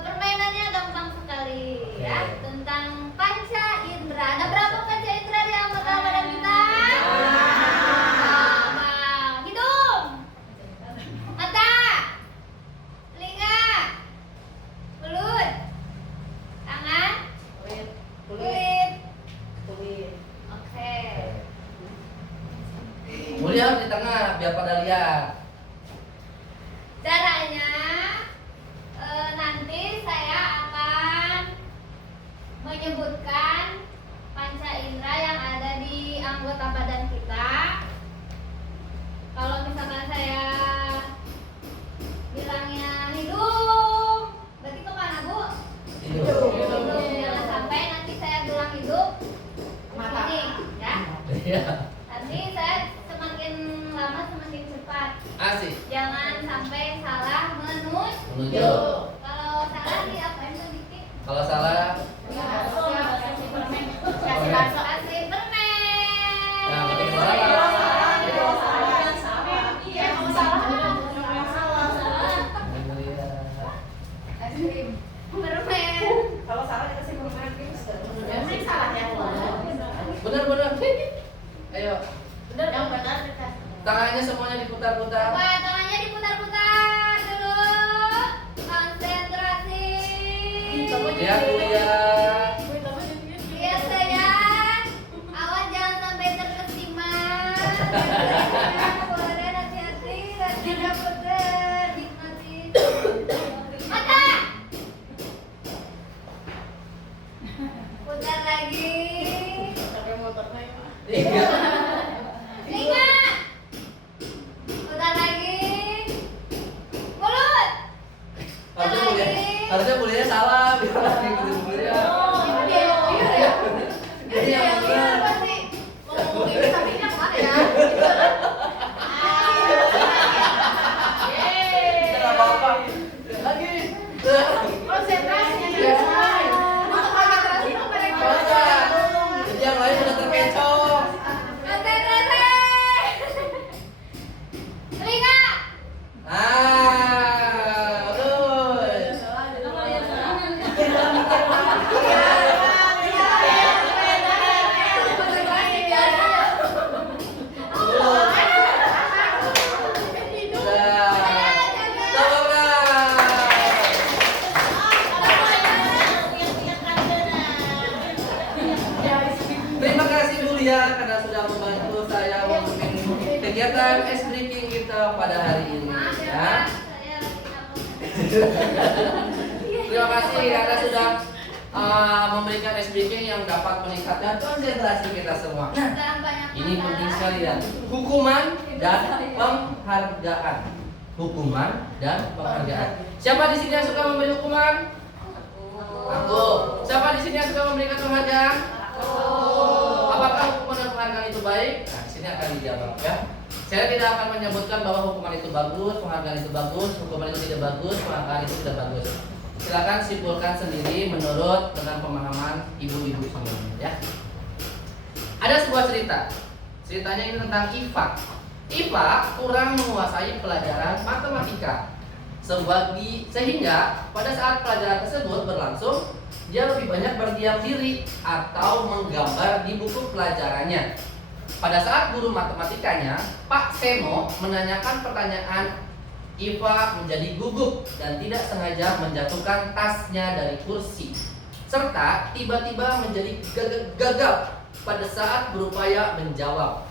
Permainannya gampang sekali ya. Tentang panca indera. Ada berapa panca indera di anggota badan kita? Hidung, mata, telinga, mulut, tangan, kulit. Oke. Mulia di tengah biar pada lihat. Caranya nanti saya akan menyebutkan panca indera yang ada di anggota badan kita. Kalau misalkan saya bilangnya hidung, berarti kemana Bu? Hidung. Hidung. Jangan sampai nanti saya bilang hidung, ini ya. Iya. Nanti saya semakin lama semakin cepat. Asik. Jangan sampai salah Menuju. Kalau salah di apain tuh dikit? Kalau salah Kasih permen. Kasih permen. Tangannya semuanya diputar-putar. Coba tangannya diputar-putar dulu. Konsentrasi. Ya kuliah. Iya sayang. Awas jangan sampai terkesima. Keluarin hati-hati. Rajinnya putar. Nikmatin. Mata. Putar lagi. Iya. Telinga. Putar lagi. Mulut. Harusnya kuliahnya salah, biar lagi kuliah. Jadi yang benar. Enggak apa-apa. Lagi. Jadi yang lain udah terkecoh. Telinga. Terus. Udah. Tepuk Terima kasih Bu Lia karena sudah membantu saya memimpin kegiatan ice breaking kita pada hari ini ya. Terima kasih karena sudah memberikan ice breaking yang dapat meningkatkan konsentrasi kita semua. Nah, ini penting sekali ya. Hukuman dan penghargaan. Hukuman dan penghargaan. Siapa di sini yang suka memberi hukuman? Aku. Siapa di sini yang suka memberikan penghargaan? Apakah hukuman dan penghargaan itu baik? Nah, di sini akan dijawab ya. Saya tidak akan menyebutkan bahwa hukuman itu bagus, penghargaan itu bagus, hukuman itu tidak bagus, penghargaan itu tidak bagus. Silakan simpulkan sendiri menurut dengan pemahaman ibu-ibu semuanya ya. Ada sebuah cerita. Ceritanya ini tentang Iva. Iva kurang menguasai pelajaran matematika. Sehingga pada saat pelajaran tersebut berlangsung, dia lebih banyak berdiam diri atau menggambar di buku pelajarannya. Pada saat guru matematikanya, Pak Seno, menanyakan pertanyaan, Iva menjadi gugup dan tidak sengaja menjatuhkan tasnya dari kursi, serta tiba-tiba menjadi gagap pada saat berupaya menjawab.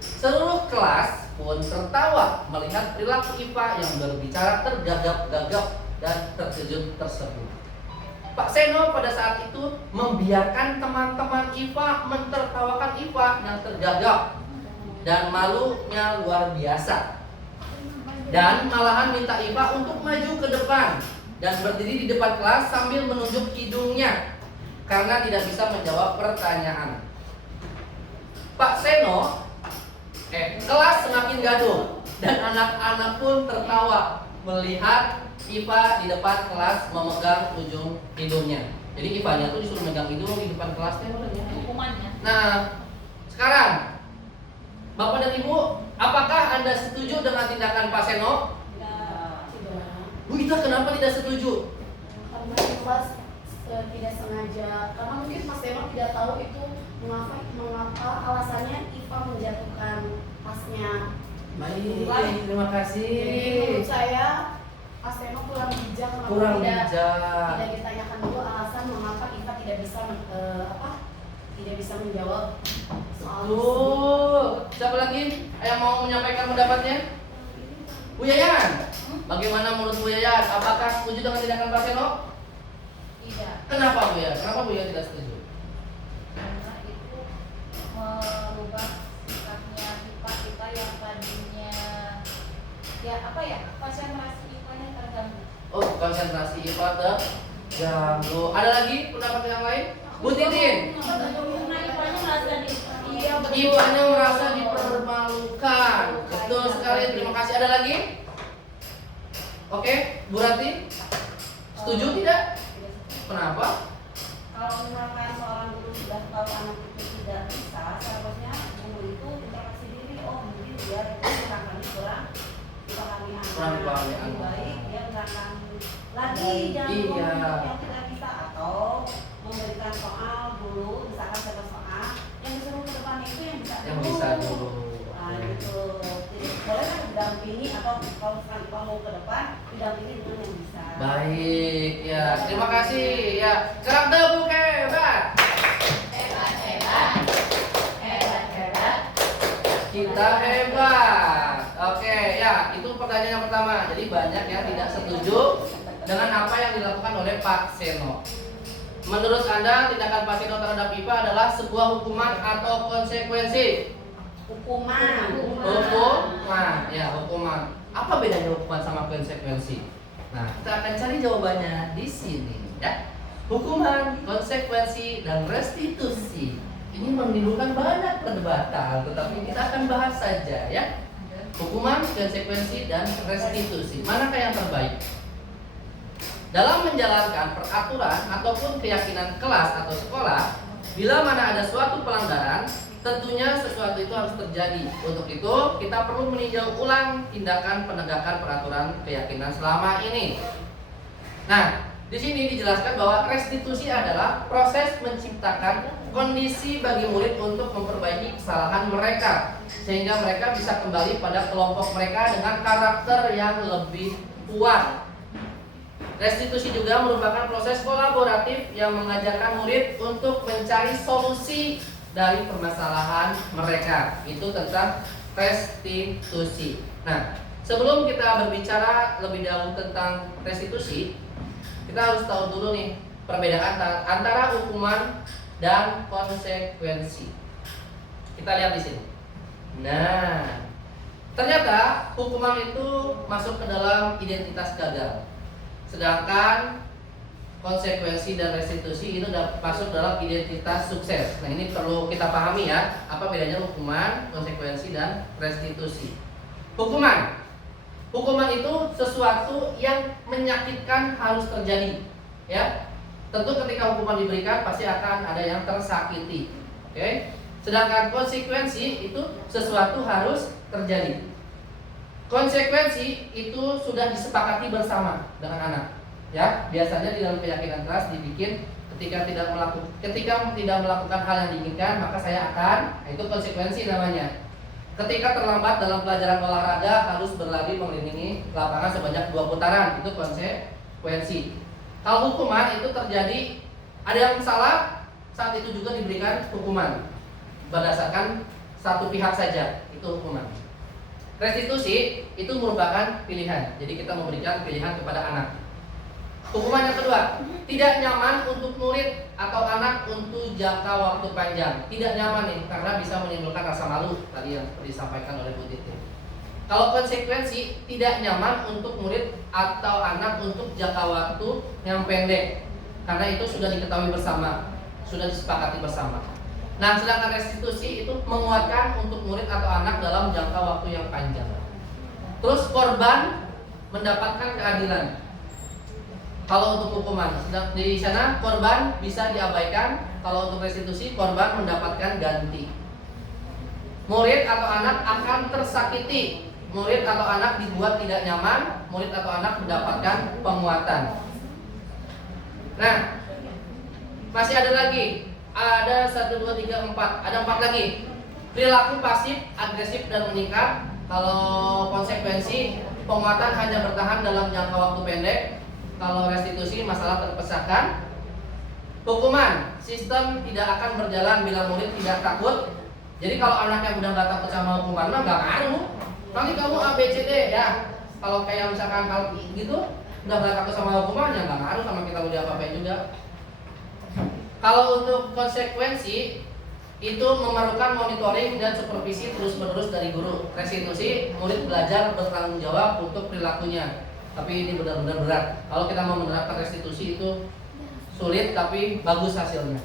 Seluruh kelas pun tertawa melihat perilaku Iva yang berbicara tergagap-gagap dan terkejut tersebut. Pak Seno pada saat itu membiarkan teman-teman Iva mentertawakan Iva yang tergagap dan malunya luar biasa. Dan malahan minta Iva untuk maju ke depan dan berdiri di depan kelas sambil menunjuk hidungnya karena tidak bisa menjawab pertanyaan. Pak Seno kelas semakin gaduh dan anak-anak pun tertawa melihat Iva di depan kelas memegang ujung hidungnya. Jadi Ivanya tuh disuruh megang hidung di depan kelasnya. Hukumannya. Nah, sekarang Bapak dan Ibu, apakah Anda setuju dengan tindakan Pak Seno? Bu Ita kenapa tidak setuju? Karena kelas tidak sengaja, karena mungkin Mas Seno tidak tahu itu mengapa alasannya Iva menjatuhkan tasnya. Baik, terima kasih. Jadi menurut saya Mas Seno kurang bijak, tidak ditanyakan dulu alasan mengapa Iva tidak bisa menjawab soal Tuh, siapa lagi yang mau menyampaikan pendapatnya? Bu Yayan, bagaimana menurut Bu Yayan? Apakah setuju dengan tindakan Pak Seno? Tidak. Kenapa Bu Yayan? Kenapa Bu Yayan tidak setuju? Karena itu merubah sikapnya Iva yang tadinya konsentrasi Ivanya terganggu. Oh, konsentrasi Iva terganggu. Ada lagi pendapat yang lain? Bu Titin, Ivanya merasa dipermalukan. Betul sekali, terima kasih. Ada lagi? Oke, Bu Rati, setuju tidak? Kenapa? Kalau misalkan seorang guru sudah tahu anak itu tidak bisa, seharusnya guru itu introspeksi diri. Oh, mungkin dia itu barangkali kurang dipahami anak. Kurang dipahami Lebih anak. baik dia menerangkan lagi, jangan Iya. ngomong yang tidak bisa, atau memberikan soal dulu, misalkan satu soal yang disuruh ke depan itu yang bisa Yang bisa dulu. Nah, gitu. Jadi didampingi, atau kalau nanti kamu ke depan didampingi dengan yang bisa. Baik, ya. Terima kasih ya. Gerak tepuk hebat. Hebat, hebat. Hebat, hebat. Kita hebat. Oke, ya, itu pertanyaan yang pertama. Jadi banyak yang tidak setuju dengan apa yang dilakukan oleh Pak Seno. Menurut Anda, tindakan Pak Seno terhadap IPA adalah sebuah hukuman atau konsekuensi? Hukuman. Hukuman, ya hukuman. Apa bedanya hukuman sama konsekuensi? Nah, kita akan cari jawabannya di sini, ya. Hukuman, konsekuensi, dan restitusi. Ini menimbulkan banyak perdebatan, tetapi kita akan bahas saja, ya. Hukuman, konsekuensi, dan restitusi. Manakah yang terbaik? Dalam menjalankan peraturan ataupun keyakinan kelas atau sekolah, bila mana ada suatu pelanggaran, tentunya sesuatu itu harus terjadi. Untuk itu, kita perlu meninjau ulang tindakan penegakan peraturan keyakinan selama ini. Nah, di sini dijelaskan bahwa restitusi adalah proses menciptakan kondisi bagi murid untuk memperbaiki kesalahan mereka, sehingga mereka bisa kembali pada kelompok mereka dengan karakter yang lebih kuat. Restitusi juga merupakan proses kolaboratif yang mengajarkan murid untuk mencari solusi dari permasalahan mereka. Itu tentang restitusi. Nah, sebelum kita berbicara lebih dahulu tentang restitusi, kita harus tahu dulu nih perbedaan antara hukuman dan konsekuensi. Kita lihat di sini. Nah, ternyata hukuman itu masuk ke dalam identitas gagal. Sedangkan konsekuensi dan restitusi itu masuk dalam identitas sukses. Nah, ini perlu kita pahami ya, apa bedanya hukuman, konsekuensi, dan restitusi. Hukuman itu sesuatu yang menyakitkan harus terjadi, ya. Tentu ketika hukuman diberikan pasti akan ada yang tersakiti. Oke. Sedangkan konsekuensi itu sesuatu harus terjadi. Konsekuensi itu sudah disepakati bersama dengan anak. Ya, biasanya di dalam keyakinan kelas dibikin ketika tidak melakukan hal yang diinginkan, maka saya akan, nah, itu konsekuensi namanya. Ketika terlambat dalam pelajaran olahraga harus berlari mengelilingi lapangan sebanyak 2 putaran, itu konsekuensi. Kalau hukuman itu terjadi ada yang salah, saat itu juga diberikan hukuman berdasarkan satu pihak saja, itu hukuman. Restitusi itu merupakan pilihan. Jadi kita memberikan pilihan kepada anak. Hukuman yang kedua, tidak nyaman untuk murid atau anak untuk jangka waktu panjang. Tidak nyaman nih karena bisa menimbulkan rasa malu tadi yang disampaikan oleh Bu Titi. Kalau konsekuensi, tidak nyaman untuk murid atau anak untuk jangka waktu yang pendek. Karena itu sudah diketahui bersama, sudah disepakati bersama. Nah, sedangkan restitusi itu menguatkan untuk murid atau anak dalam jangka waktu yang panjang. Terus korban mendapatkan keadilan. Kalau untuk hukuman, di sana korban bisa diabaikan. Kalau untuk restitusi, korban mendapatkan ganti. Murid atau anak akan tersakiti. Murid atau anak dibuat tidak nyaman. Murid atau anak mendapatkan penguatan. Nah, masih ada lagi. Ada 1, 2, 3, 4. Ada 4 lagi. Perilaku pasif, agresif, dan meningkat. Kalau konsekuensi, penguatan hanya bertahan dalam jangka waktu pendek. Kalau restitusi, masalah terpecahkan. Hukuman, sistem tidak akan berjalan bila murid tidak takut. Jadi kalau anak yang udah gak takut sama hukuman, gak ngaruh. Nanti kamu A, B, C, D ya. Kalau kayak misalkan hal gitu, udah gak takut sama hukuman, ya gak ngaruh sama kita udah apa-apain juga. Kalau untuk konsekuensi, itu memerlukan monitoring dan supervisi terus-menerus dari guru. Restitusi, murid belajar bertanggung jawab untuk perilakunya. Tapi ini benar-benar berat. Kalau kita mau menerapkan restitusi itu sulit tapi bagus hasilnya.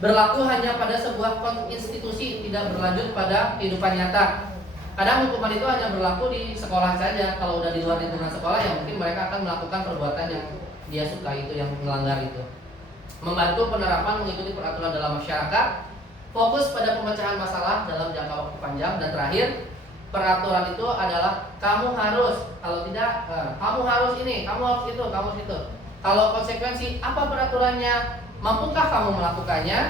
Berlaku hanya pada sebuah institusi, tidak berlanjut pada kehidupan nyata. Kadang hukuman itu hanya berlaku di sekolah saja. Kalau udah di luar lingkungan sekolah, ya mungkin mereka akan melakukan perbuatan yang dia suka itu, yang melanggar itu. Membantu penerapan mengikuti peraturan dalam masyarakat, fokus pada pemecahan masalah dalam jangka waktu panjang, dan terakhir, peraturan itu adalah kamu harus, kalau tidak kamu harus ini, kamu harus itu, kamu harus itu. Kalau konsekuensi, apa peraturannya? Mampukah kamu melakukannya?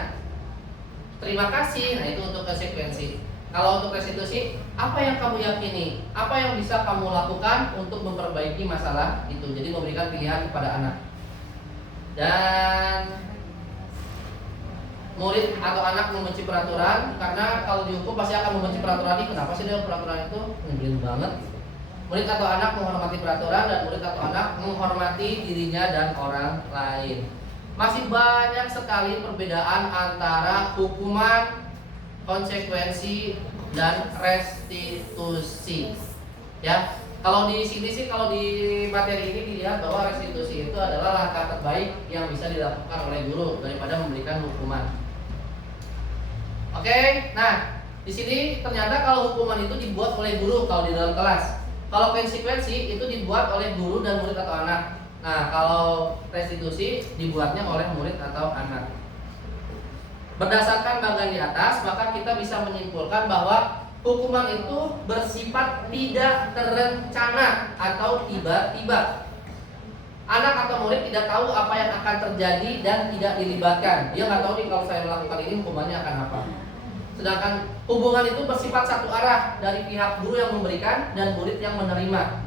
Terima kasih. Nah, itu untuk konsekuensi. Kalau untuk restitusi, apa yang kamu yakini? Apa yang bisa kamu lakukan untuk memperbaiki masalah itu? Jadi memberikan pilihan kepada anak. Dan murid atau anak membenci peraturan, karena kalau dihukum pasti akan membenci peraturan ini. Kenapa sih dia peraturan itu nyebelin banget? Murid atau anak menghormati peraturan, dan murid atau anak menghormati dirinya dan orang lain. Masih banyak sekali perbedaan antara hukuman, konsekuensi, dan restitusi. Ya, kalau di sini sih, kalau di materi ini dilihat bahwa restitusi itu adalah langkah terbaik yang bisa dilakukan oleh guru daripada memberikan hukuman. Oke, nah di sini ternyata kalau hukuman itu dibuat oleh guru kalau di dalam kelas. Kalau konsekuensi itu dibuat oleh guru dan murid atau anak. Nah, kalau restitusi dibuatnya oleh murid atau anak. Berdasarkan bagian di atas, maka kita bisa menyimpulkan bahwa hukuman itu bersifat tidak terencana atau tiba-tiba. Anak atau murid tidak tahu apa yang akan terjadi dan tidak dilibatkan. Dia nggak tahu nih kalau saya melakukan ini hukumannya akan apa. Sedangkan hubungan itu bersifat satu arah dari pihak guru yang memberikan dan murid yang menerima.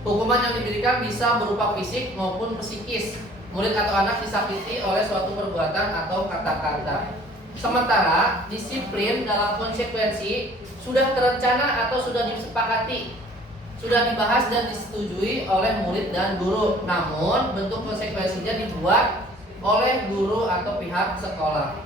Hukuman yang diberikan bisa berupa fisik maupun psikis. Murid atau anak disakiti oleh suatu perbuatan atau kata-kata. Sementara disiplin dalam konsekuensi sudah terencana atau sudah disepakati, sudah dibahas dan disetujui oleh murid dan guru. Namun bentuk konsekuensinya dibuat oleh guru atau pihak sekolah.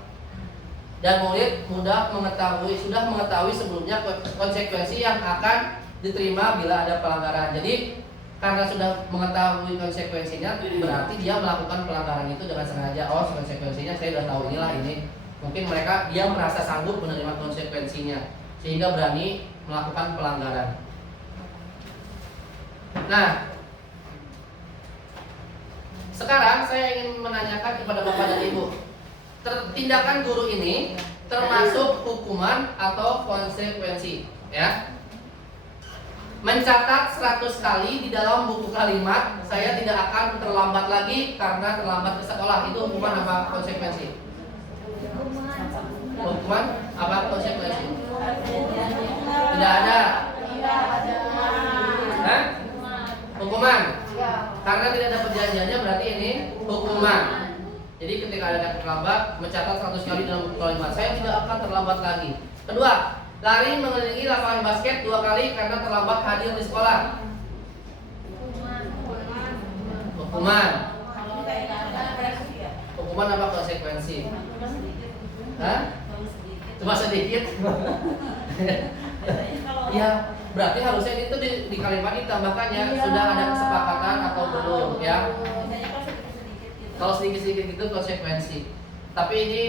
Dan murid sudah mengetahui sebelumnya konsekuensi yang akan diterima bila ada pelanggaran. Jadi karena sudah mengetahui konsekuensinya, berarti dia melakukan pelanggaran itu dengan sengaja. Oh, konsekuensinya saya sudah tahu, inilah ini. Mungkin dia merasa sanggup menerima konsekuensinya sehingga berani melakukan pelanggaran. Nah, sekarang saya ingin menanyakan kepada Bapak dan Ibu, tindakan guru ini termasuk hukuman atau konsekuensi, ya? Mencatat 100 kali di dalam buku kalimat, saya tidak akan terlambat lagi karena terlambat ke sekolah. Itu hukuman apa konsekuensi? Hukuman apa konsekuensi? Tidak ada. Hah? Hukuman. Karena tidak ada perjanjiannya berarti ini hukuman. Jadi ketika ada terlambat, mencatat 100 kali dalam buku kalimat, saya tidak akan terlambat lagi. Kedua, lari mengelilingi lapangan basket 2 kali karena terlambat hadir di sekolah. Hukuman. Hukuman apa konsekuensi? Hah? Cuma sedikit. Ya, berarti harusnya itu di kalimat ditambahkannya sudah ada kesepakatan atau belum, ya. Kalau sedikit-sedikit itu konsekuensi. Tapi ini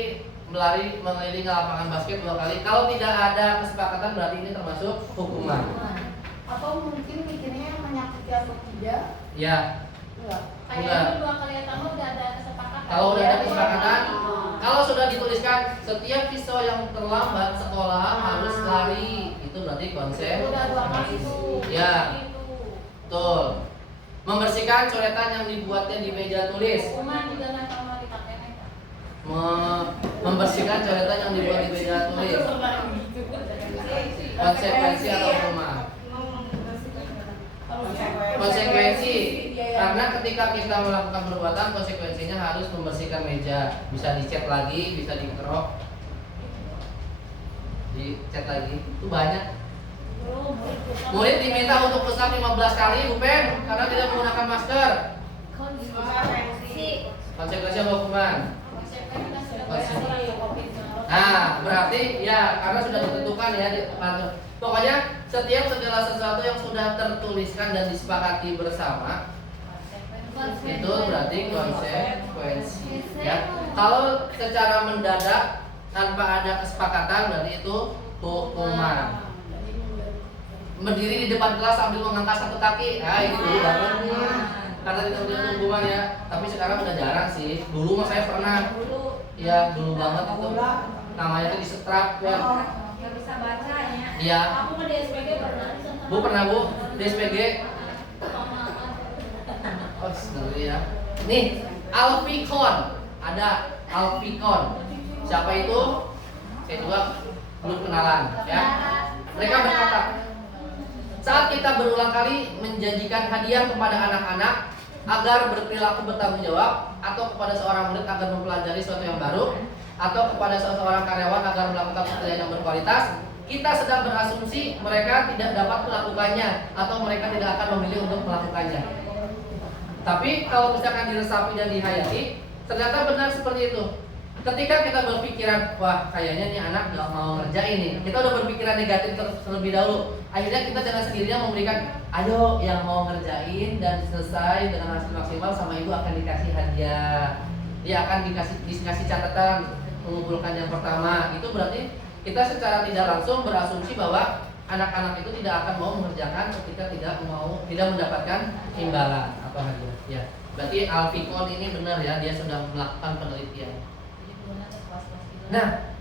mengelilingi lapangan basket 2 kali. Kalau tidak ada kesepakatan berarti ini termasuk hukuman. Atau mungkin mikirnya menyakiti atau tidak? Ya. Enggak. Kayaknya 2 kali yang kamu udah ada kesepakatan. Kalau udah ada kesepakatan, kalau sudah dituliskan setiap siswa yang terlambat sekolah harus lari, itu berarti konsep. Udah 2 kali itu. Ya. Betul. Membersihkan coretan yang dibuatnya di meja tulis. Hukuman juga nggak sama dipakai mereka. Membersihkan coretan yang dibuat di meja tulis. Konsekuensi atau hukuman? Konsekuensi, karena ketika kita melakukan perbuatan, konsekuensinya harus membersihkan meja. Bisa dicat lagi, bisa dikerok, dicat lagi. Itu banyak. Murid diminta untuk pesan 15 kali, Bu Pen, karena tidak menggunakan masker. Konsekuensi atau hukuman? Nah, berarti ya karena sudah ditentukan ya. Pokoknya setiap segala sesuatu yang sudah tertuliskan dan disepakati bersama itu berarti konsekuensi. Ya, kalau secara mendadak tanpa ada kesepakatan berarti itu hukuman. Berdiri di depan kelas sambil mengangkat satu kaki, ini dulu banget nih. Karena tidak punya hukuman ya. Tapi sekarang udah jarang sih. Dulu mah saya pernah. Ya dulu banget itu. Namanya itu disetrap ya. Nggak bisa bacanya. Iya. Aku mau di SPG pernah. Bu pernah Bu di SPG? Oh dulu ya. Nih Alficon, ada Alficon. Siapa itu? Saya juga belum kenalan, ya. Mereka berkata, saat kita berulang kali menjanjikan hadiah kepada anak-anak agar berperilaku bertanggung jawab, atau kepada seorang murid agar mempelajari sesuatu yang baru, atau kepada seorang karyawan agar melakukan pekerjaan yang berkualitas, kita sedang berasumsi mereka tidak dapat melakukannya atau mereka tidak akan memilih untuk melakukannya. Tapi kalau misalkan diresapi dan dihayati, ternyata benar seperti itu. Ketika kita berpikiran, wah kayaknya nih anak gak mau ngerjain nih, kita udah berpikiran negatif terlebih dahulu. Akhirnya kita dengan sendirinya memberikan, ayo yang mau ngerjain dan selesai dengan hasil maksimal sama ibu akan dikasih hadiah. Dia akan dikasih catatan mengumpulkan yang pertama. Itu berarti kita secara tidak langsung berasumsi bahwa anak-anak itu tidak akan mau mengerjakan ketika tidak mendapatkan imbalan atau hadiah. Ya, berarti Alfikon ini benar ya, dia sudah melakukan penelitian. Nah,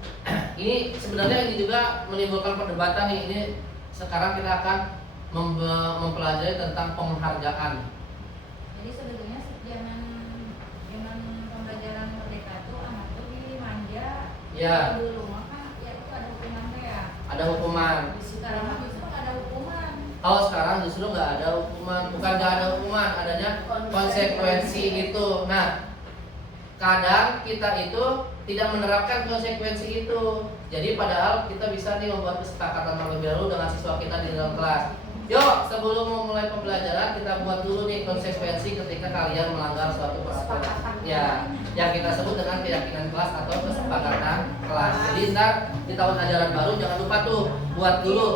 ini sebenarnya ini juga menimbulkan perdebatan nih. Ini sekarang kita akan mempelajari tentang penghargaan. Jadi sebetulnya zaman pembelajaran merdeka itu anak itu dimanja. Ya. Dulu maka ya itu ada hukuman ya. Ada hukuman. Sekarang mah justru nggak ada hukuman. Kalau sekarang justru nggak ada hukuman, bukan nggak ada hukuman, adanya konsekuensi itu. Nah, kadang kita itu tidak menerapkan konsekuensi itu. Jadi padahal kita bisa nih membuat kesepakatan terlebih dahulu dengan siswa kita di dalam kelas. Yuk, sebelum memulai pembelajaran kita buat dulu nih konsekuensi ketika kalian melanggar suatu peraturan. Ya, yang kita sebut dengan keyakinan kelas atau kesepakatan kelas. Jadi ntar di tahun ajaran baru jangan lupa tuh buat dulu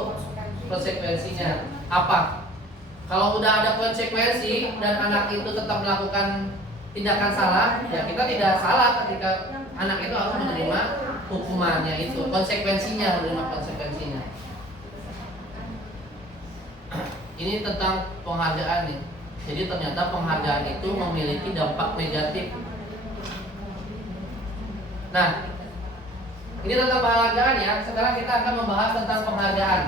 konsekuensinya. Apa? Kalau udah ada konsekuensi dan anak itu tetap melakukan tindakan salah, ya kita tidak salah ketika anak itu harus menerima hukumannya itu, konsekuensinya, menerima konsekuensinya. Ini tentang penghargaan nih. Jadi ternyata penghargaan itu memiliki dampak negatif. Nah, ini tentang penghargaan ya. Sekarang kita akan membahas tentang penghargaan.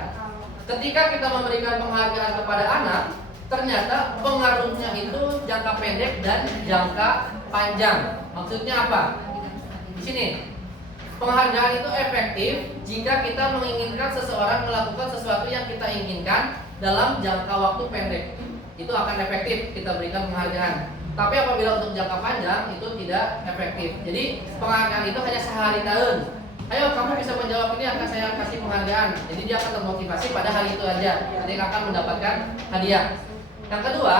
Ketika kita memberikan penghargaan kepada anak, ternyata pengaruhnya itu jangka pendek dan jangka panjang. Maksudnya apa? Di sini, penghargaan itu efektif jika kita menginginkan seseorang melakukan sesuatu yang kita inginkan dalam jangka waktu pendek. Itu akan efektif kita berikan penghargaan. Tapi apabila untuk jangka panjang itu tidak efektif. Jadi penghargaan itu hanya sehari tahun. Ayo kamu bisa menjawab ini akan saya kasih penghargaan. Jadi dia akan termotivasi pada hari itu aja. Jadi akan mendapatkan hadiah. Yang kedua,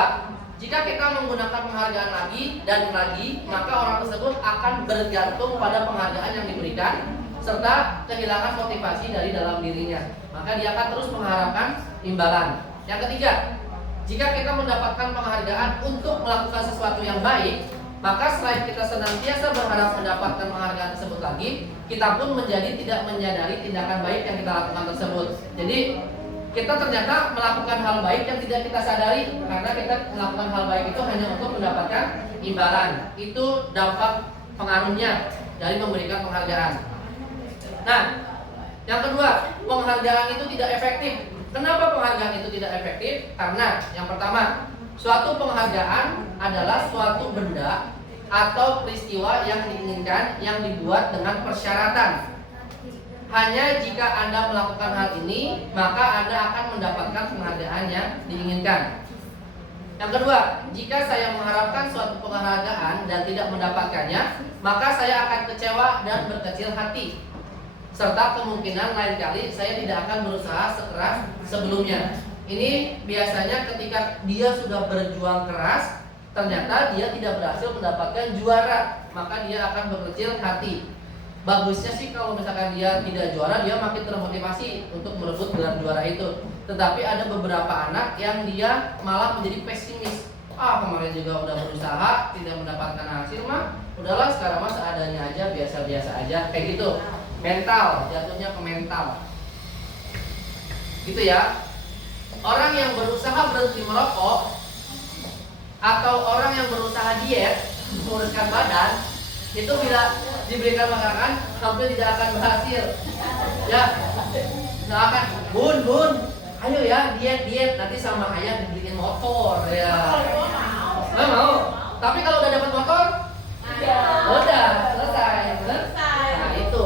jika kita menggunakan penghargaan lagi dan lagi, maka orang tersebut akan bergantung pada penghargaan yang diberikan serta kehilangan motivasi dari dalam dirinya. Maka dia akan terus mengharapkan imbalan. Yang ketiga, jika kita mendapatkan penghargaan untuk melakukan sesuatu yang baik, maka selain kita senantiasa berharap mendapatkan penghargaan tersebut lagi, kita pun menjadi tidak menyadari tindakan baik yang kita lakukan tersebut. Jadi kita ternyata melakukan hal baik yang tidak kita sadari, karena kita melakukan hal baik itu hanya untuk mendapatkan imbalan. Itu dampak pengaruhnya dari memberikan penghargaan. Nah, yang kedua, penghargaan itu tidak efektif. Kenapa penghargaan itu tidak efektif? Karena yang pertama, suatu penghargaan adalah suatu benda atau peristiwa yang diinginkan yang dibuat dengan persyaratan. Hanya jika Anda melakukan hal ini, maka Anda akan mendapatkan penghargaan yang diinginkan. Yang kedua, jika saya mengharapkan suatu penghargaan dan tidak mendapatkannya, maka saya akan kecewa dan berkecil hati. Serta kemungkinan lain kali saya tidak akan berusaha sekeras sebelumnya. Ini biasanya ketika dia sudah berjuang keras, ternyata dia tidak berhasil mendapatkan juara, maka dia akan berkecil hati. Bagusnya sih kalau misalkan dia tidak juara, dia makin termotivasi untuk merebut gelar juara itu. Tetapi ada beberapa anak yang dia malah menjadi pesimis. Kemarin juga udah berusaha, tidak mendapatkan hasil mah, udahlah sekarang mah seadanya aja, biasa-biasa aja, kayak gitu. Mental, jatuhnya ke mental. Gitu ya. Orang yang berusaha berhenti merokok atau orang yang berusaha diet, menguruskan badan, itu bila diberikan makanan hampir tidak akan berhasil. Ya, nggak akan. Bun, ayo ya diet nanti sama ayah dibeliin motor ya. Nggak mau. Tapi kalau udah dapat motor, udah selesai, benar? Nah itu.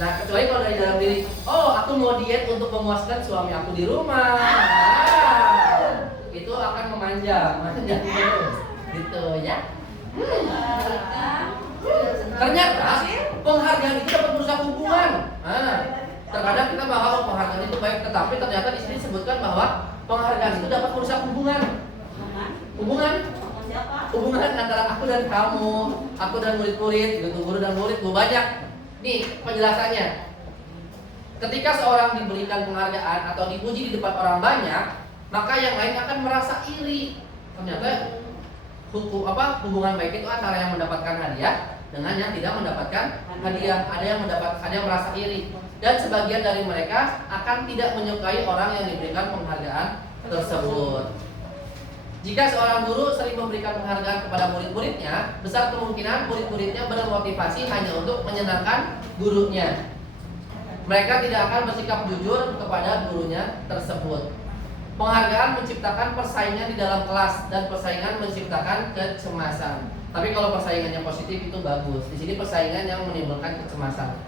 Nah kecuali kalau dari dalam diri, aku mau diet untuk memuaskan suami aku di rumah. Nah, itu akan manja terus, gitu ya. Ternyata penghargaan itu dapat merusak hubungan. Nah, terkadang kita bahwa penghargaan itu baik, tetapi ternyata di sini disebutkan bahwa penghargaan itu dapat merusak hubungan. Hubungan antara aku dan kamu, aku dan murid-murid, gitu, guru dan murid, banyak. Nih penjelasannya. Ketika seorang diberikan penghargaan atau dipuji di depan orang banyak, maka yang lain akan merasa iri. Ternyata hubungan baik itu antara yang mendapatkan hadiah dengan yang tidak mendapatkan hadiah. Ada yang merasa iri, dan sebagian dari mereka akan tidak menyukai orang yang diberikan penghargaan tersebut. Jika seorang guru sering memberikan penghargaan kepada murid-muridnya, besar kemungkinan murid-muridnya bermotivasi hanya untuk menyenangkan gurunya. Mereka tidak akan bersikap jujur kepada gurunya tersebut. Penghargaan menciptakan persaingan di dalam kelas, dan persaingan menciptakan kecemasan. Tapi kalau persaingan yang positif itu bagus. Di sini persaingan yang menimbulkan kecemasan.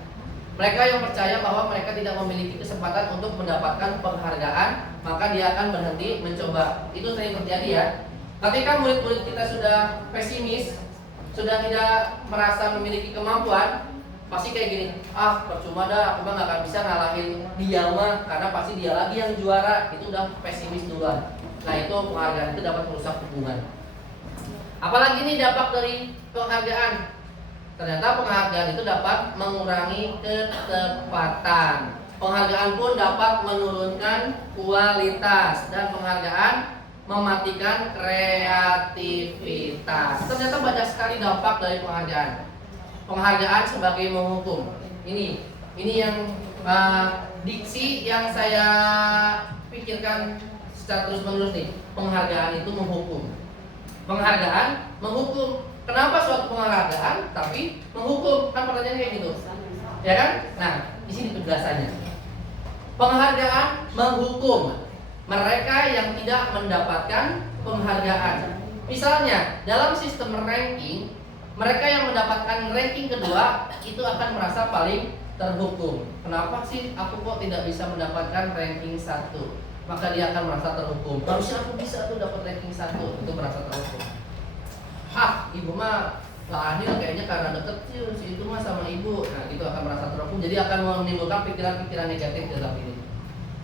Mereka yang percaya bahwa mereka tidak memiliki kesempatan untuk mendapatkan penghargaan, maka dia akan berhenti mencoba. Itu sering terjadi ya. Ketika murid-murid kita sudah pesimis, sudah tidak merasa memiliki kemampuan, pasti kayak gini, percuma dah, aku mah gak akan bisa ngalahin dia mah, karena pasti dia lagi yang juara. Itu udah pesimis duluan. Nah itu penghargaan itu dapat merusak hubungan. Apalagi nih dampak dari penghargaan. Ternyata penghargaan itu dapat mengurangi ketepatan. Penghargaan pun dapat menurunkan kualitas, dan penghargaan mematikan kreativitas. Ternyata banyak sekali dampak dari penghargaan. Penghargaan sebagai menghukum. Ini yang diksi yang saya pikirkan secara terus-menerus nih. Penghargaan itu menghukum. Penghargaan menghukum. Kenapa suatu penghargaan tapi menghukum? Kan pertanyaannya kayak gitu, ya kan? Nah, di sini penjelasannya. Penghargaan menghukum mereka yang tidak mendapatkan penghargaan. Misalnya dalam sistem ranking, mereka yang mendapatkan ranking kedua itu akan merasa paling terhukum. Kenapa sih aku kok tidak bisa mendapatkan ranking 1? Maka dia akan merasa terhukum. Harusnya aku bisa tuh dapat ranking 1, itu merasa terhukum. Ibu mah lahir kayaknya karena deket sih itu mah sama ibu. Nah itu akan merasa terhukum. Jadi akan menimbulkan pikiran-pikiran negatif dalam diri.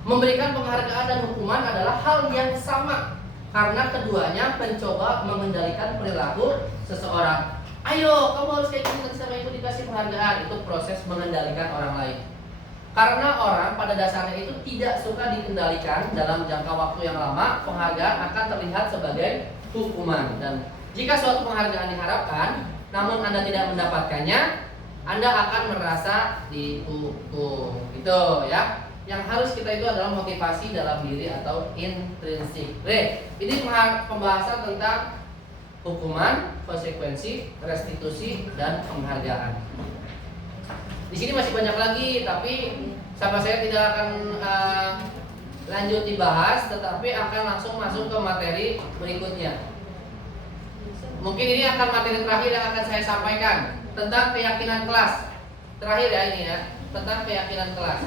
Memberikan penghargaan dan hukuman adalah hal yang sama, karena keduanya mencoba mengendalikan perilaku seseorang. Ayo kamu harus kayak gini, nanti sama ibu dikasih penghargaan. Itu proses mengendalikan orang lain. Karena orang pada dasarnya itu tidak suka dikendalikan dalam jangka waktu yang lama, penghargaan akan terlihat sebagai hukuman. Dan jika suatu penghargaan diharapkan, namun Anda tidak mendapatkannya, Anda akan merasa dihukum. Itu ya. Yang harus kita itu adalah motivasi dalam diri atau intrinsik. Ini pembahasan tentang hukuman, konsekuensi, restitusi, dan penghargaan. Di sini masih banyak lagi, tapi sama saya tidak akan lanjut dibahas, tetapi akan langsung masuk ke materi berikutnya. Mungkin ini akan materi terakhir yang akan saya sampaikan tentang keyakinan kelas. Terakhir ya ini ya, tentang keyakinan kelas.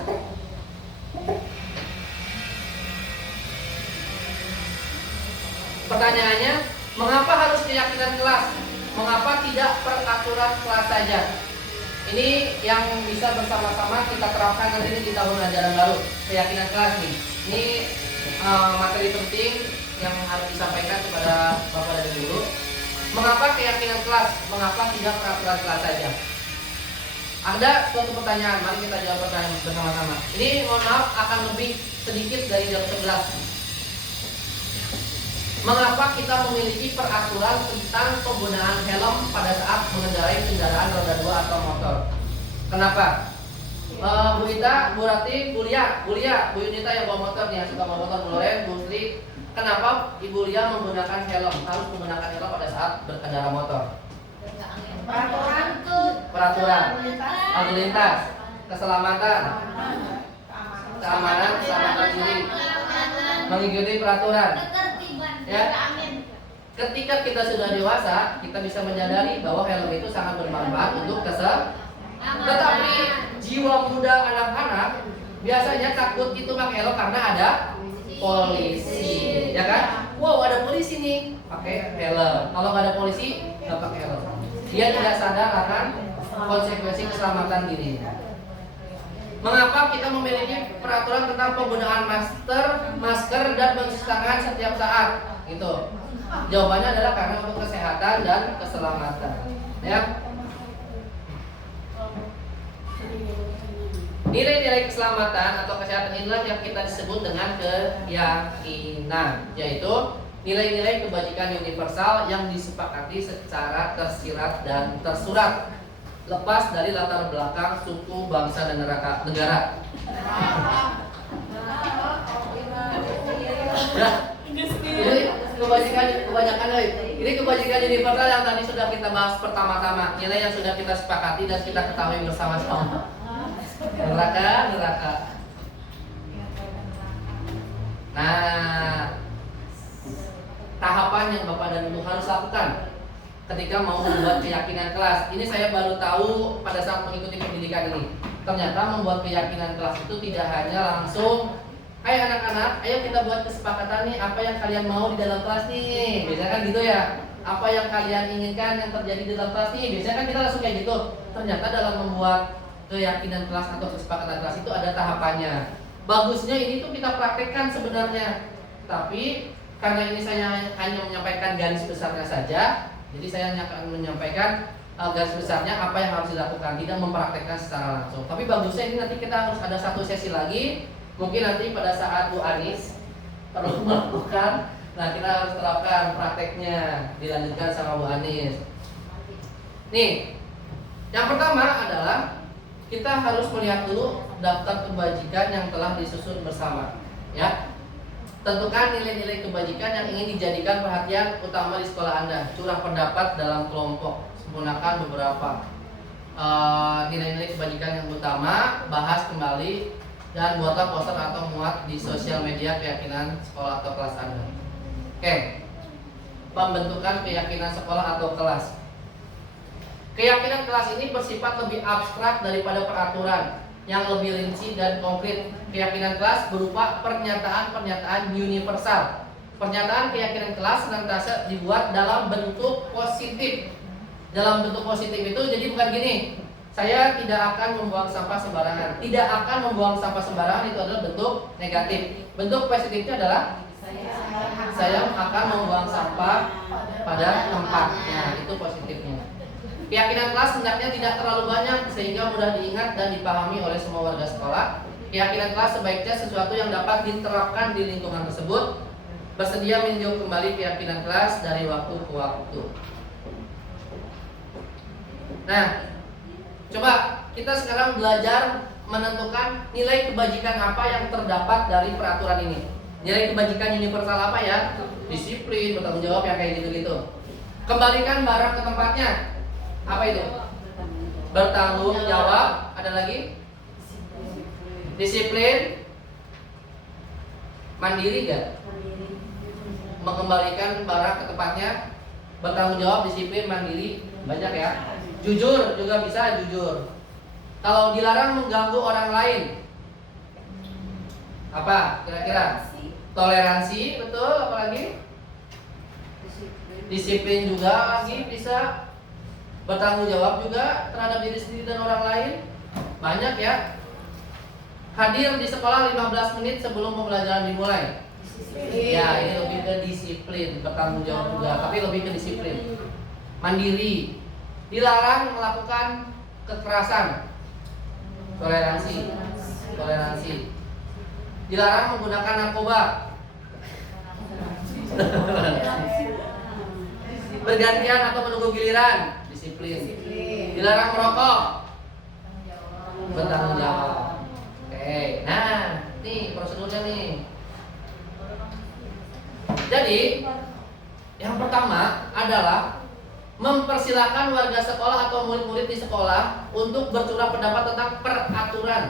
Pertanyaannya, mengapa harus keyakinan kelas? Mengapa tidak peraturan kelas saja? Ini yang bisa bersama-sama kita terapkan nanti di tahun ajaran baru, keyakinan kelas nih. Ini materi penting yang harus disampaikan kepada Bapak dan Ibu. Mengapa keyakinan kelas? Mengapa tidak peraturan kelas saja? Ada suatu pertanyaan, mari kita jawab pertanyaan bersama-sama. Ini mohon maaf akan lebih sedikit dari jam 11. Mengapa kita memiliki peraturan tentang penggunaan helm pada saat mengendarai kendaraan roda 2 atau motor? Kenapa? Bu Ita, Bu Rati, Bu Lia, Bu Yunita yang bawa motor nih, yang suka bawa motor, Bu Loren, Bu Sri. Kenapa Ibu Lia menggunakan helm? Harus menggunakan helm pada saat berkendara motor? Peraturan lalu lintas, keselamatan, keamanan diri, mengikuti peraturan. Ya. Ketika kita sudah dewasa, kita bisa menyadari bahwa helm itu sangat bermanfaat untuk keselamatan. Tetapi jiwa muda anak-anak Biasanya takut itu pakai helm karena ada polisi, ya kan? Wow, ada polisi nih, pakai helm. Kalau nggak ada polisi, nggak pakai helm. Dia tidak sadar akan konsekuensi keselamatan diri. Mengapa kita memiliki peraturan tentang penggunaan masker dan mencuci tangan setiap saat? Gitu. Jawabannya adalah karena untuk kesehatan dan keselamatan. Ya. Nilai-nilai keselamatan atau kesehatan inilah yang kita sebut dengan keyakinan, yaitu nilai-nilai kebajikan universal yang disepakati secara tersirat dan tersurat, lepas dari latar belakang suku, bangsa, dan negara. Ini kebajikan universal yang tadi sudah kita bahas pertama-tama, nilai yang sudah kita sepakati dan kita ketahui bersama-sama. Neraka. Nah, tahapan yang Bapak dan Ibu harus lakukan ketika mau membuat keyakinan kelas. Ini saya baru tahu pada saat mengikuti pendidikan ini. Ternyata membuat keyakinan kelas itu tidak hanya langsung, "Hai anak-anak, ayo kita buat kesepakatan nih, apa yang kalian mau di dalam kelas nih." Biasanya kan gitu ya. Apa yang kalian inginkan yang terjadi di dalam kelas nih. Biasanya kan kita langsung kayak gitu. Ternyata dalam membuat keyakinan kelas atau kesepakatan kelas itu ada tahapannya. Bagusnya ini tuh kita praktekkan sebenarnya. Tapi karena ini saya hanya menyampaikan garis besarnya saja, jadi saya hanya akan menyampaikan garis besarnya apa yang harus dilakukan, tidak mempraktekkan secara langsung. Tapi bagusnya ini nanti kita harus ada satu sesi lagi. Mungkin nanti pada saat Bu Anis perlu melakukan, nah kita harus terapkan prakteknya, dilanjutkan sama Bu Anis. Nih, yang pertama adalah kita harus melihat dulu daftar kebajikan yang telah disusun bersama, ya. Tentukan nilai-nilai kebajikan yang ingin dijadikan perhatian utama di sekolah Anda. Curah pendapat dalam kelompok. Gunakan beberapa nilai-nilai kebajikan yang utama, bahas kembali, dan buatlah poster atau muat di sosial media keyakinan sekolah atau kelas Anda. Oke. Pembentukan keyakinan sekolah atau kelas. Keyakinan kelas ini bersifat lebih abstrak daripada peraturan yang lebih rinci dan konkret. Keyakinan kelas berupa pernyataan-pernyataan universal. Pernyataan keyakinan kelas senantiasa dibuat dalam bentuk positif. Dalam bentuk positif itu jadi bukan gini, saya tidak akan membuang sampah sembarangan. Tidak akan membuang sampah sembarangan itu adalah bentuk negatif. Bentuk positifnya adalah saya akan membuang sampah pada tempatnya. Itu positifnya. Keyakinan kelas hendaknya tidak terlalu banyak sehingga mudah diingat dan dipahami oleh semua warga sekolah. Keyakinan kelas sebaiknya sesuatu yang dapat diterapkan di lingkungan tersebut. Bersedia meninjau kembali keyakinan kelas dari waktu ke waktu. Nah, coba kita sekarang belajar menentukan nilai kebajikan apa yang terdapat dari peraturan ini. Nilai kebajikan universal apa ya? Disiplin, bertanggung jawab, yang kayak gitu-gitu. Kembalikan barang ke tempatnya. Apa itu? Bertanggung jawab. Ada lagi? Disiplin. Mandiri gak? Mengembalikan barang ke tempatnya. Bertanggung jawab, disiplin, mandiri. Banyak ya. Jujur juga bisa, jujur. Kalau dilarang mengganggu orang lain, apa kira-kira? Toleransi, betul. Apa lagi? Disiplin juga lagi bisa. Bertanggung jawab juga terhadap diri sendiri dan orang lain. Banyak ya. Hadir di sekolah 15 menit sebelum pembelajaran dimulai. Ya, ini lebih ke disiplin. Bertanggung jawab juga, tapi lebih ke disiplin. Mandiri. Dilarang melakukan kekerasan. Toleransi. Dilarang menggunakan narkoba. Bergantian atau menunggu giliran. Disiplin. Dilarang merokok. Bertanggung jawab. Oke, nah, nih prosedurnya nih. Jadi, yang pertama adalah mempersilahkan warga sekolah atau murid-murid di sekolah untuk bercurah pendapat tentang peraturan.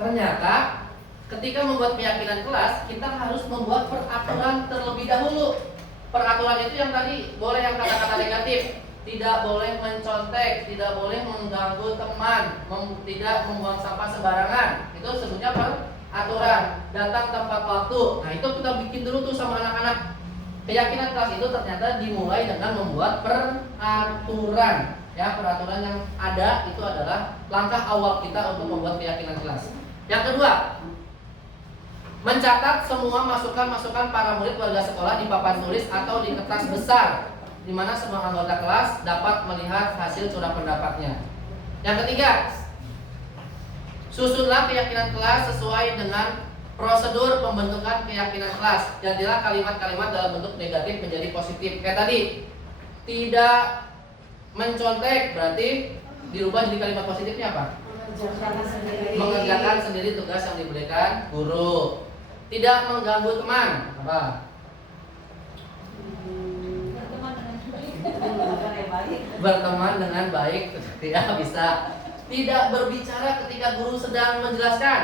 Ternyata, ketika membuat keyakinan kelas, kita harus membuat peraturan terlebih dahulu. Peraturan itu yang tadi boleh yang kata-kata negatif. Tidak boleh mencontek, tidak boleh mengganggu teman, tidak membuang sampah sembarangan. Itu sebutnya aturan, datang tepat waktu. Nah, itu kita bikin dulu tuh sama anak-anak. Keyakinan kelas itu ternyata dimulai dengan membuat peraturan. Ya, peraturan yang ada itu adalah langkah awal kita untuk membuat keyakinan kelas. Yang kedua, mencatat semua masukan-masukan para murid warga sekolah di papan tulis atau di kertas besar, di mana semua anggota kelas dapat melihat hasil curah pendapatnya. Yang ketiga, susunlah keyakinan kelas sesuai dengan prosedur pembentukan keyakinan kelas. Gantilah kalimat-kalimat dalam bentuk negatif menjadi positif. Kayak tadi, tidak mencontek, berarti dirubah jadi kalimat positifnya apa? Mengerjakan sendiri tugas yang diberikan guru. Tidak mengganggu teman, apa? Berteman dengan baik, ya bisa. Tidak berbicara ketika guru sedang menjelaskan.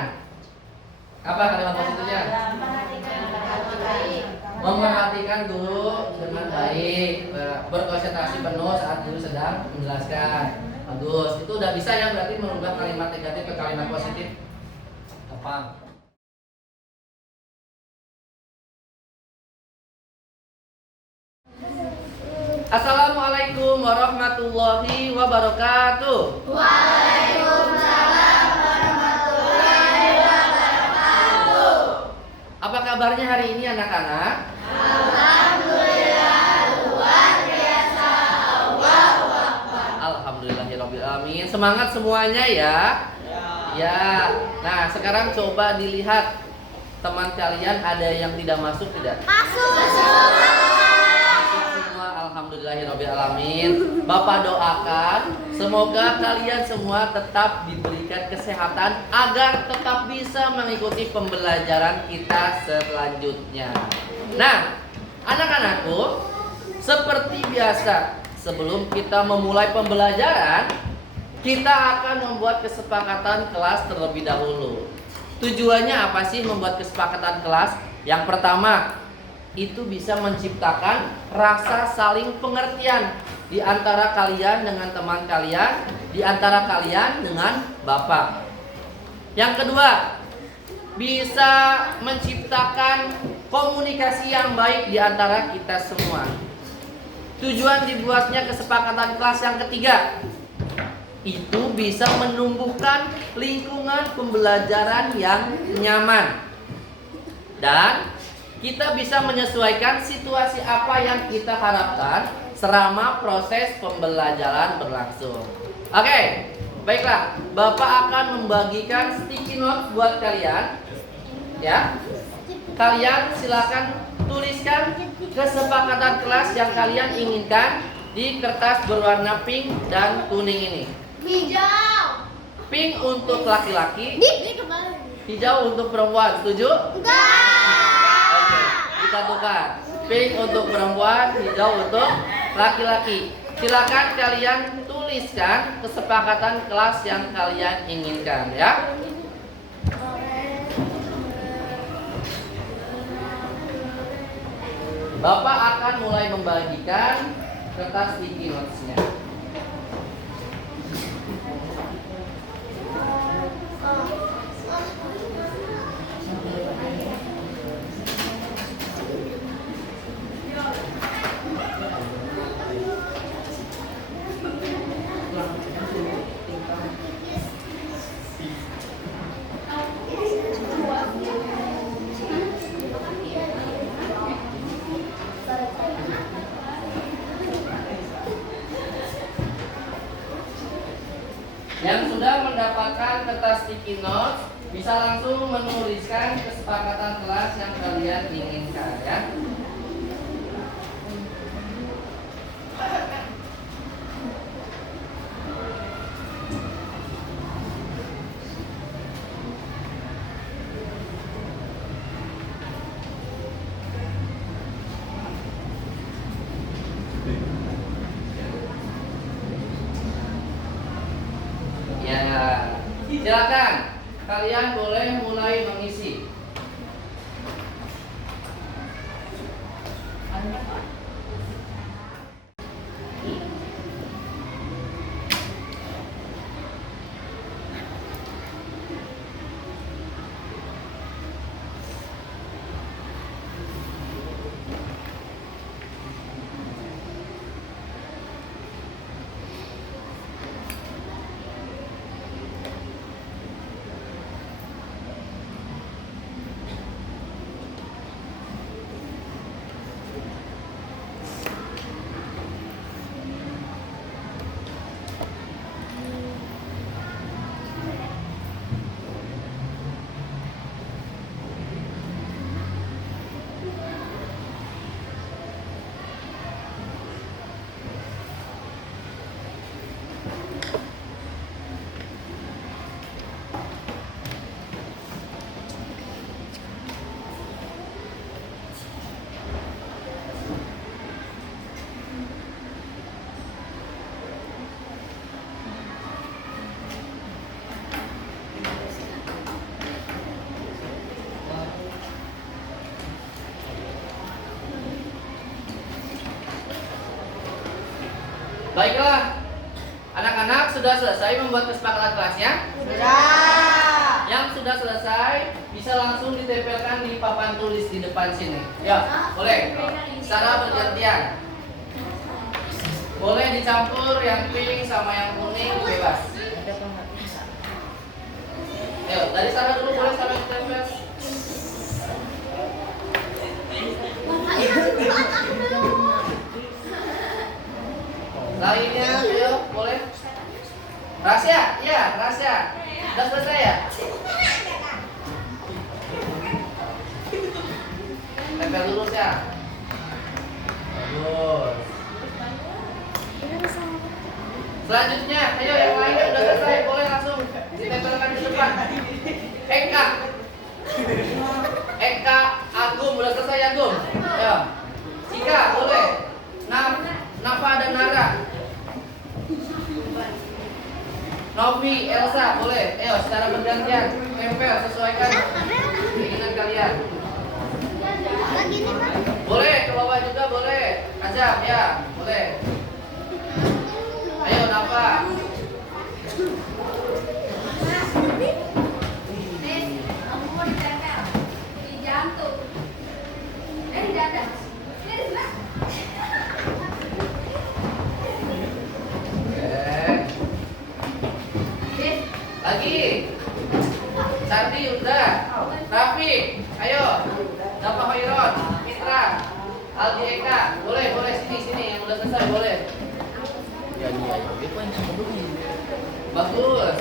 Apa kalimat positifnya? Memperhatikan guru dengan baik, berkonsentrasi penuh saat guru sedang menjelaskan. Bagus, itu udah bisa ya, berarti merubah kalimat negatif ke kalimat positif. Gampang. Assalamualaikum warahmatullahi wabarakatuh. Waalaikumsalam warahmatullahi wabarakatuh. Apa kabarnya hari ini anak-anak? Alhamdulillah luar biasa. Allahu Akbar. Alhamdulillahirabbil alamin. Semangat semuanya ya. Ya. Nah, sekarang coba dilihat teman kalian ada yang tidak masuk tidak? Masuk. Alhamdulillahirabbil alamin. Bapak doakan semoga kalian semua tetap diberikan kesehatan agar tetap bisa mengikuti pembelajaran kita selanjutnya. Nah, anak-anakku, seperti biasa, sebelum kita memulai pembelajaran, kita akan membuat kesepakatan kelas terlebih dahulu. Tujuannya apa sih membuat kesepakatan kelas? Yang pertama, itu bisa menciptakan rasa saling pengertian di antara kalian dengan teman kalian, di antara kalian dengan Bapak. Yang kedua, bisa menciptakan komunikasi yang baik di antara kita semua. Tujuan dibuatnya kesepakatan kelas yang ketiga, itu bisa menumbuhkan lingkungan pembelajaran yang nyaman. Dan kita bisa menyesuaikan situasi apa yang kita harapkan selama proses pembelajaran berlangsung. Oke, baiklah. Bapak akan membagikan sticky note buat kalian. Ya, kalian silakan tuliskan kesepakatan kelas yang kalian inginkan di kertas berwarna pink dan kuning ini. Hijau. Pink untuk laki-laki, Ini kembali. hijau untuk perempuan. Setuju? Enggak. Kita tukar. Pink untuk perempuan, hijau untuk laki-laki. Silakan kalian tuliskan kesepakatan kelas yang kalian inginkan ya. Bapak akan mulai membagikan kertas sticky notes-nya. Yang sudah mendapatkan kertas sticky notes bisa langsung menuliskan kesepakatan kelas yang kalian inginkan ya. Ya, silakan kalian boleh mulai mengisi. Baiklah, anak-anak sudah selesai membuat kesepakatan kelasnya? Sudah. Yang sudah selesai bisa langsung ditempelkan di papan tulis di depan sini. Ya, boleh. Secara bergantian. Boleh dicampur yang pink sama yang kuning, bebas. Ayo, dari sana dulu boleh sampai ditempel. Lainnya, ayo, boleh. Rahasia, iya, rahasia. Sudah selesai ya? Tempel dulu ya. Bagus. Selanjutnya, ayo yang lainnya udah selesai, boleh langsung ditempelkan di depan. Eka, Agung udah selesai ya, Agung? Ya. Cika, boleh. Nafa dan Nara. Novi, Elsa, boleh. Ayo, secara bergantian tempel sesuaikan keinginan kalian. Boleh, ke bawah juga boleh. Ajak, ya, boleh. Ayo, Nafa. Aku mau ditempel di jantung. Di dada. Ini di sebelah. Lagi. Sandi udah. Rafi, ayo. Nafa Hoiron, Mitra, Aldi Eka, boleh sini yang udah selesai boleh. Bagus.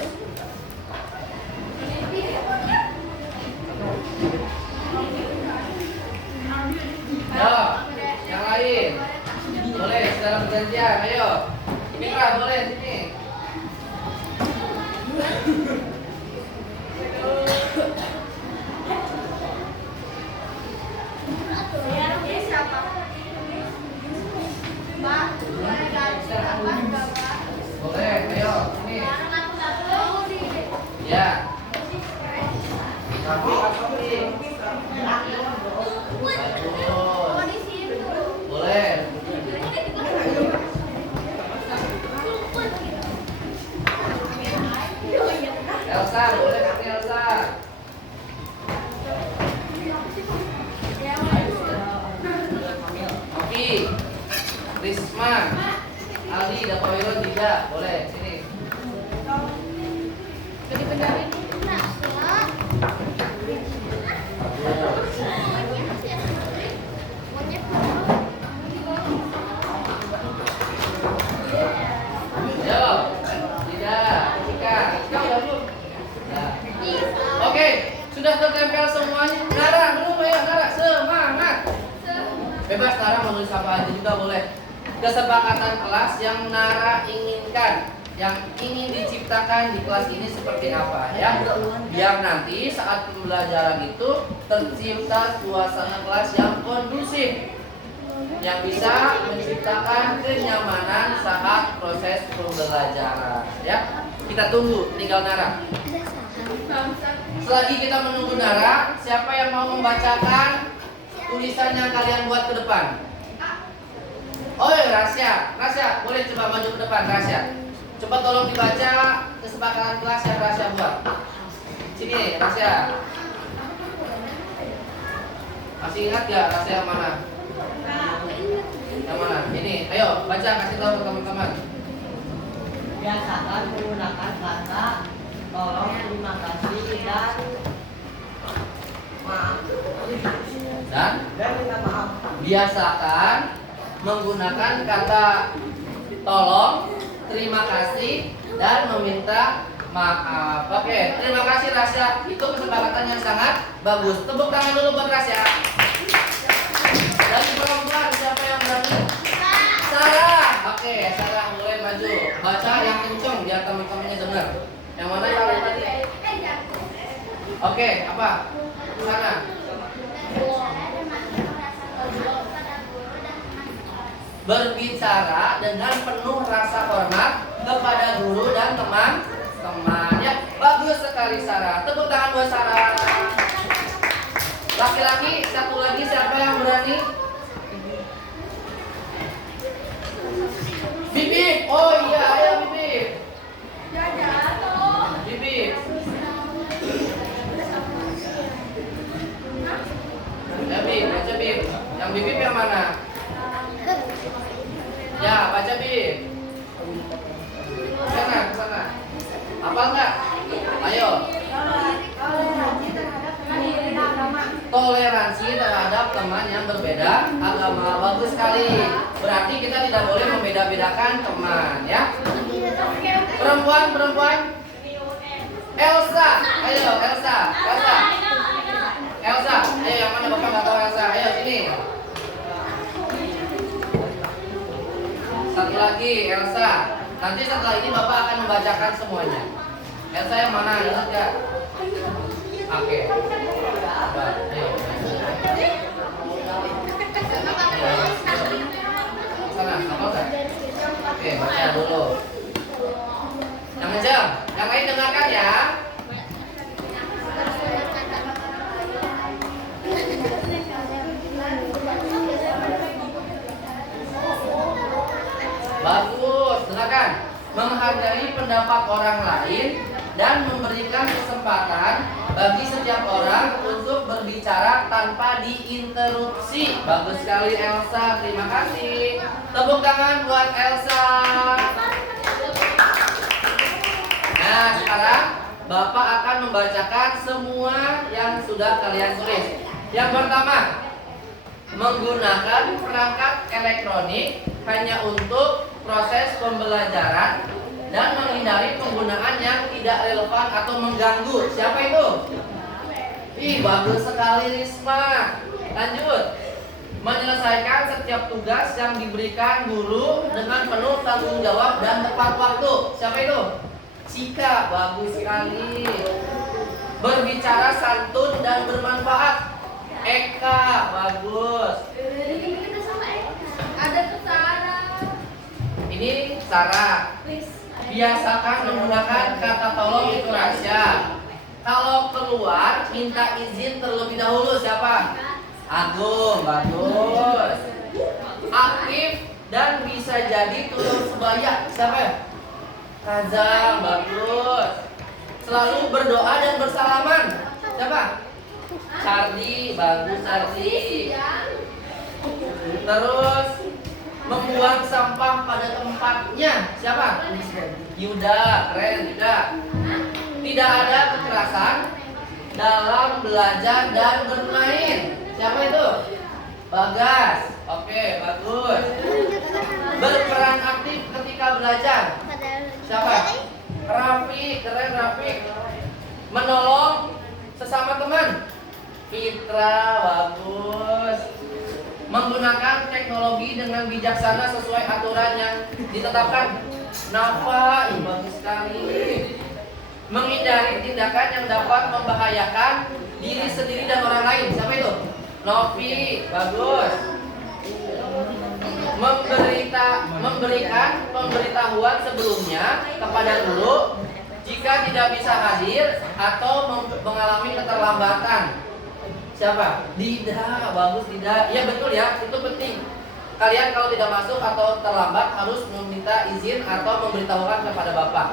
Yo, yang lain. Boleh secara bergantian, ayo. Mitra boleh sini. Boleh, ayo sini. Ya. Rafi, boleh. Elsa, boleh kasih Elsa. Oke. Risma, Aldi, Dato Wiron tidak, boleh sini. Jadi benerin nah, Yo, tidak, Cika udah belum? Nah. Oke, sudah tertempel semuanya. Nara, belum ya, Nara, semangat. Bebas Nara mau nulis apa aja juga boleh. Kesepakatan kelas yang Nara inginkan, yang ingin diciptakan di kelas ini seperti apa ya? Biar nanti saat pembelajaran itu tercipta suasana kelas yang kondusif, yang bisa menciptakan kenyamanan saat proses pembelajaran ya. Kita tunggu, tinggal Nara. Selagi kita menunggu Nara, siapa yang mau membacakan tulisan yang kalian buat ke depan? Oh ya, Rasya, boleh coba maju ke depan, Rasya. Coba tolong dibaca kesepakatan kelas yang Rasya buat. Sini, Rasya. Masih ingat gak Rasya yang mana? Yang mana? Ini, ayo baca, kasih tahu ke teman-teman. Biasakan menggunakan kata tolong, terima kasih, dan maaf. Dan Minta maaf. biasakan menggunakan kata tolong, terima kasih, dan meminta maaf. Oke, terima kasih Rasya. Itu kesepakatan yang sangat bagus. Tepuk tangan dulu buat Rasya. Dari perempuan siapa yang berani? Sarah. Oke, Sarah boleh maju. Baca yang kenceng biar teman-temannya dengar. Yang mana yang lain tadi? Oke, apa? Sana. Berbicara dengan penuh rasa hormat kepada guru dan teman-teman. Ya, bagus sekali Sarah. Tepuk tangan buat Sarah. Laki-laki satu lagi siapa yang berani? Bibi. Bibip yang mana? Ya, baca Bib. Sana. Hafal nggak? Ayo. Toleransi terhadap teman yang berbeda agama. Bagus sekali. Berarti kita tidak boleh membeda-bedakan teman, ya. Perempuan. Elsa. Ayo, Elsa. Ayo, yang mana Bapak nggak tahu Elsa? Ayo sini. Satu lagi, Elsa. Nanti setelah ini Bapak akan membacakan semuanya. Elsa yang mana? Ingat nggak? Oke. Ayo. Sana, apa enggak? Oke, baca dulu. Yang kencang. Yang lain dengarkan ya. Bagus, dengarkan. Menghargai pendapat orang lain dan memberikan kesempatan bagi setiap orang untuk berbicara tanpa diinterupsi. Bagus sekali Elsa, terima kasih. Tepuk tangan buat Elsa. Nah, sekarang Bapak akan membacakan semua yang sudah kalian tulis. Yang pertama, menggunakan perangkat elektronik hanya untuk proses pembelajaran dan menghindari penggunaan yang tidak relevan atau mengganggu. Siapa itu? Ih, bagus sekali Risma. Lanjut. Menyelesaikan setiap tugas yang diberikan guru dengan penuh tanggung jawab dan tepat waktu. Siapa itu? Cika, bagus sekali. Berbicara santun dan bermanfaat. Eka, bagus. Ada tuh Sarah. Ini Sarah. Biasakan menggunakan kata tolong itu rahasia. Kalau keluar minta izin terlebih dahulu. Siapa? Agung, bagus. Aktif dan bisa jadi turun sebaya. Siapa? Kazam, bagus. Selalu berdoa dan bersalaman. Siapa? Sardi, bagus Sardi. Terus membuang sampah pada tempatnya. Siapa? Yuda, keren Yuda. Tidak ada kekerasan dalam belajar dan bermain. Siapa itu? Bagas. Oke, bagus. Berperan aktif ketika belajar. Siapa? Rafi, keren Rafi. Menolong sesama teman. Fitra, bagus. Menggunakan teknologi dengan bijaksana sesuai aturan yang ditetapkan. Nafa, bagus sekali. Menghindari tindakan yang dapat membahayakan diri sendiri dan orang lain. Siapa itu? Novi, bagus. Memberikan pemberitahuan sebelumnya kepada guru jika tidak bisa hadir atau mengalami keterlambatan. Siapa? Dida, bagus Dida. Iya betul ya, itu penting. Kalian kalau tidak masuk atau terlambat harus meminta izin atau memberitahukan kepada Bapak.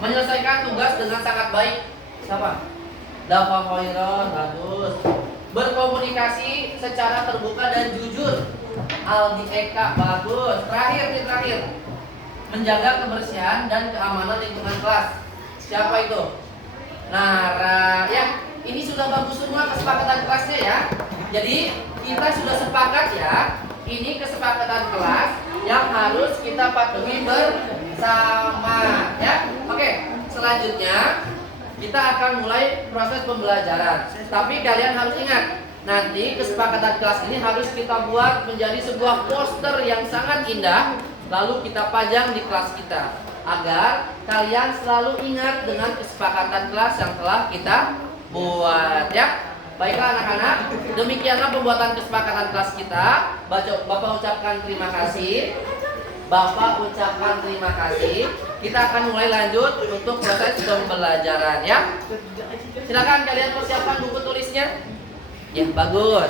Menyelesaikan tugas dengan sangat baik. Siapa? Dafa Khairon, bagus. Berkomunikasi secara terbuka dan jujur. Aldi Eka, bagus. Terakhir. Menjaga kebersihan dan keamanan lingkungan kelas. Siapa itu? Nara. Ya, ini sudah bagus semua kesepakatan kelasnya ya. Jadi kita sudah sepakat ya. Ini kesepakatan kelas yang harus kita patuhi bersama ya. Oke, selanjutnya kita akan mulai proses pembelajaran. Tapi kalian harus ingat, nanti kesepakatan kelas ini harus kita buat menjadi sebuah poster yang sangat indah, lalu kita pajang di kelas kita agar kalian selalu ingat dengan kesepakatan kelas yang telah kita buat ya. Baiklah anak-anak, demikianlah pembuatan kesepakatan kelas kita. Bapak ucapkan terima kasih. Kita akan mulai lanjut untuk proses pembelajaran ya. Silakan kalian persiapkan buku tulisnya. Ya, bagus.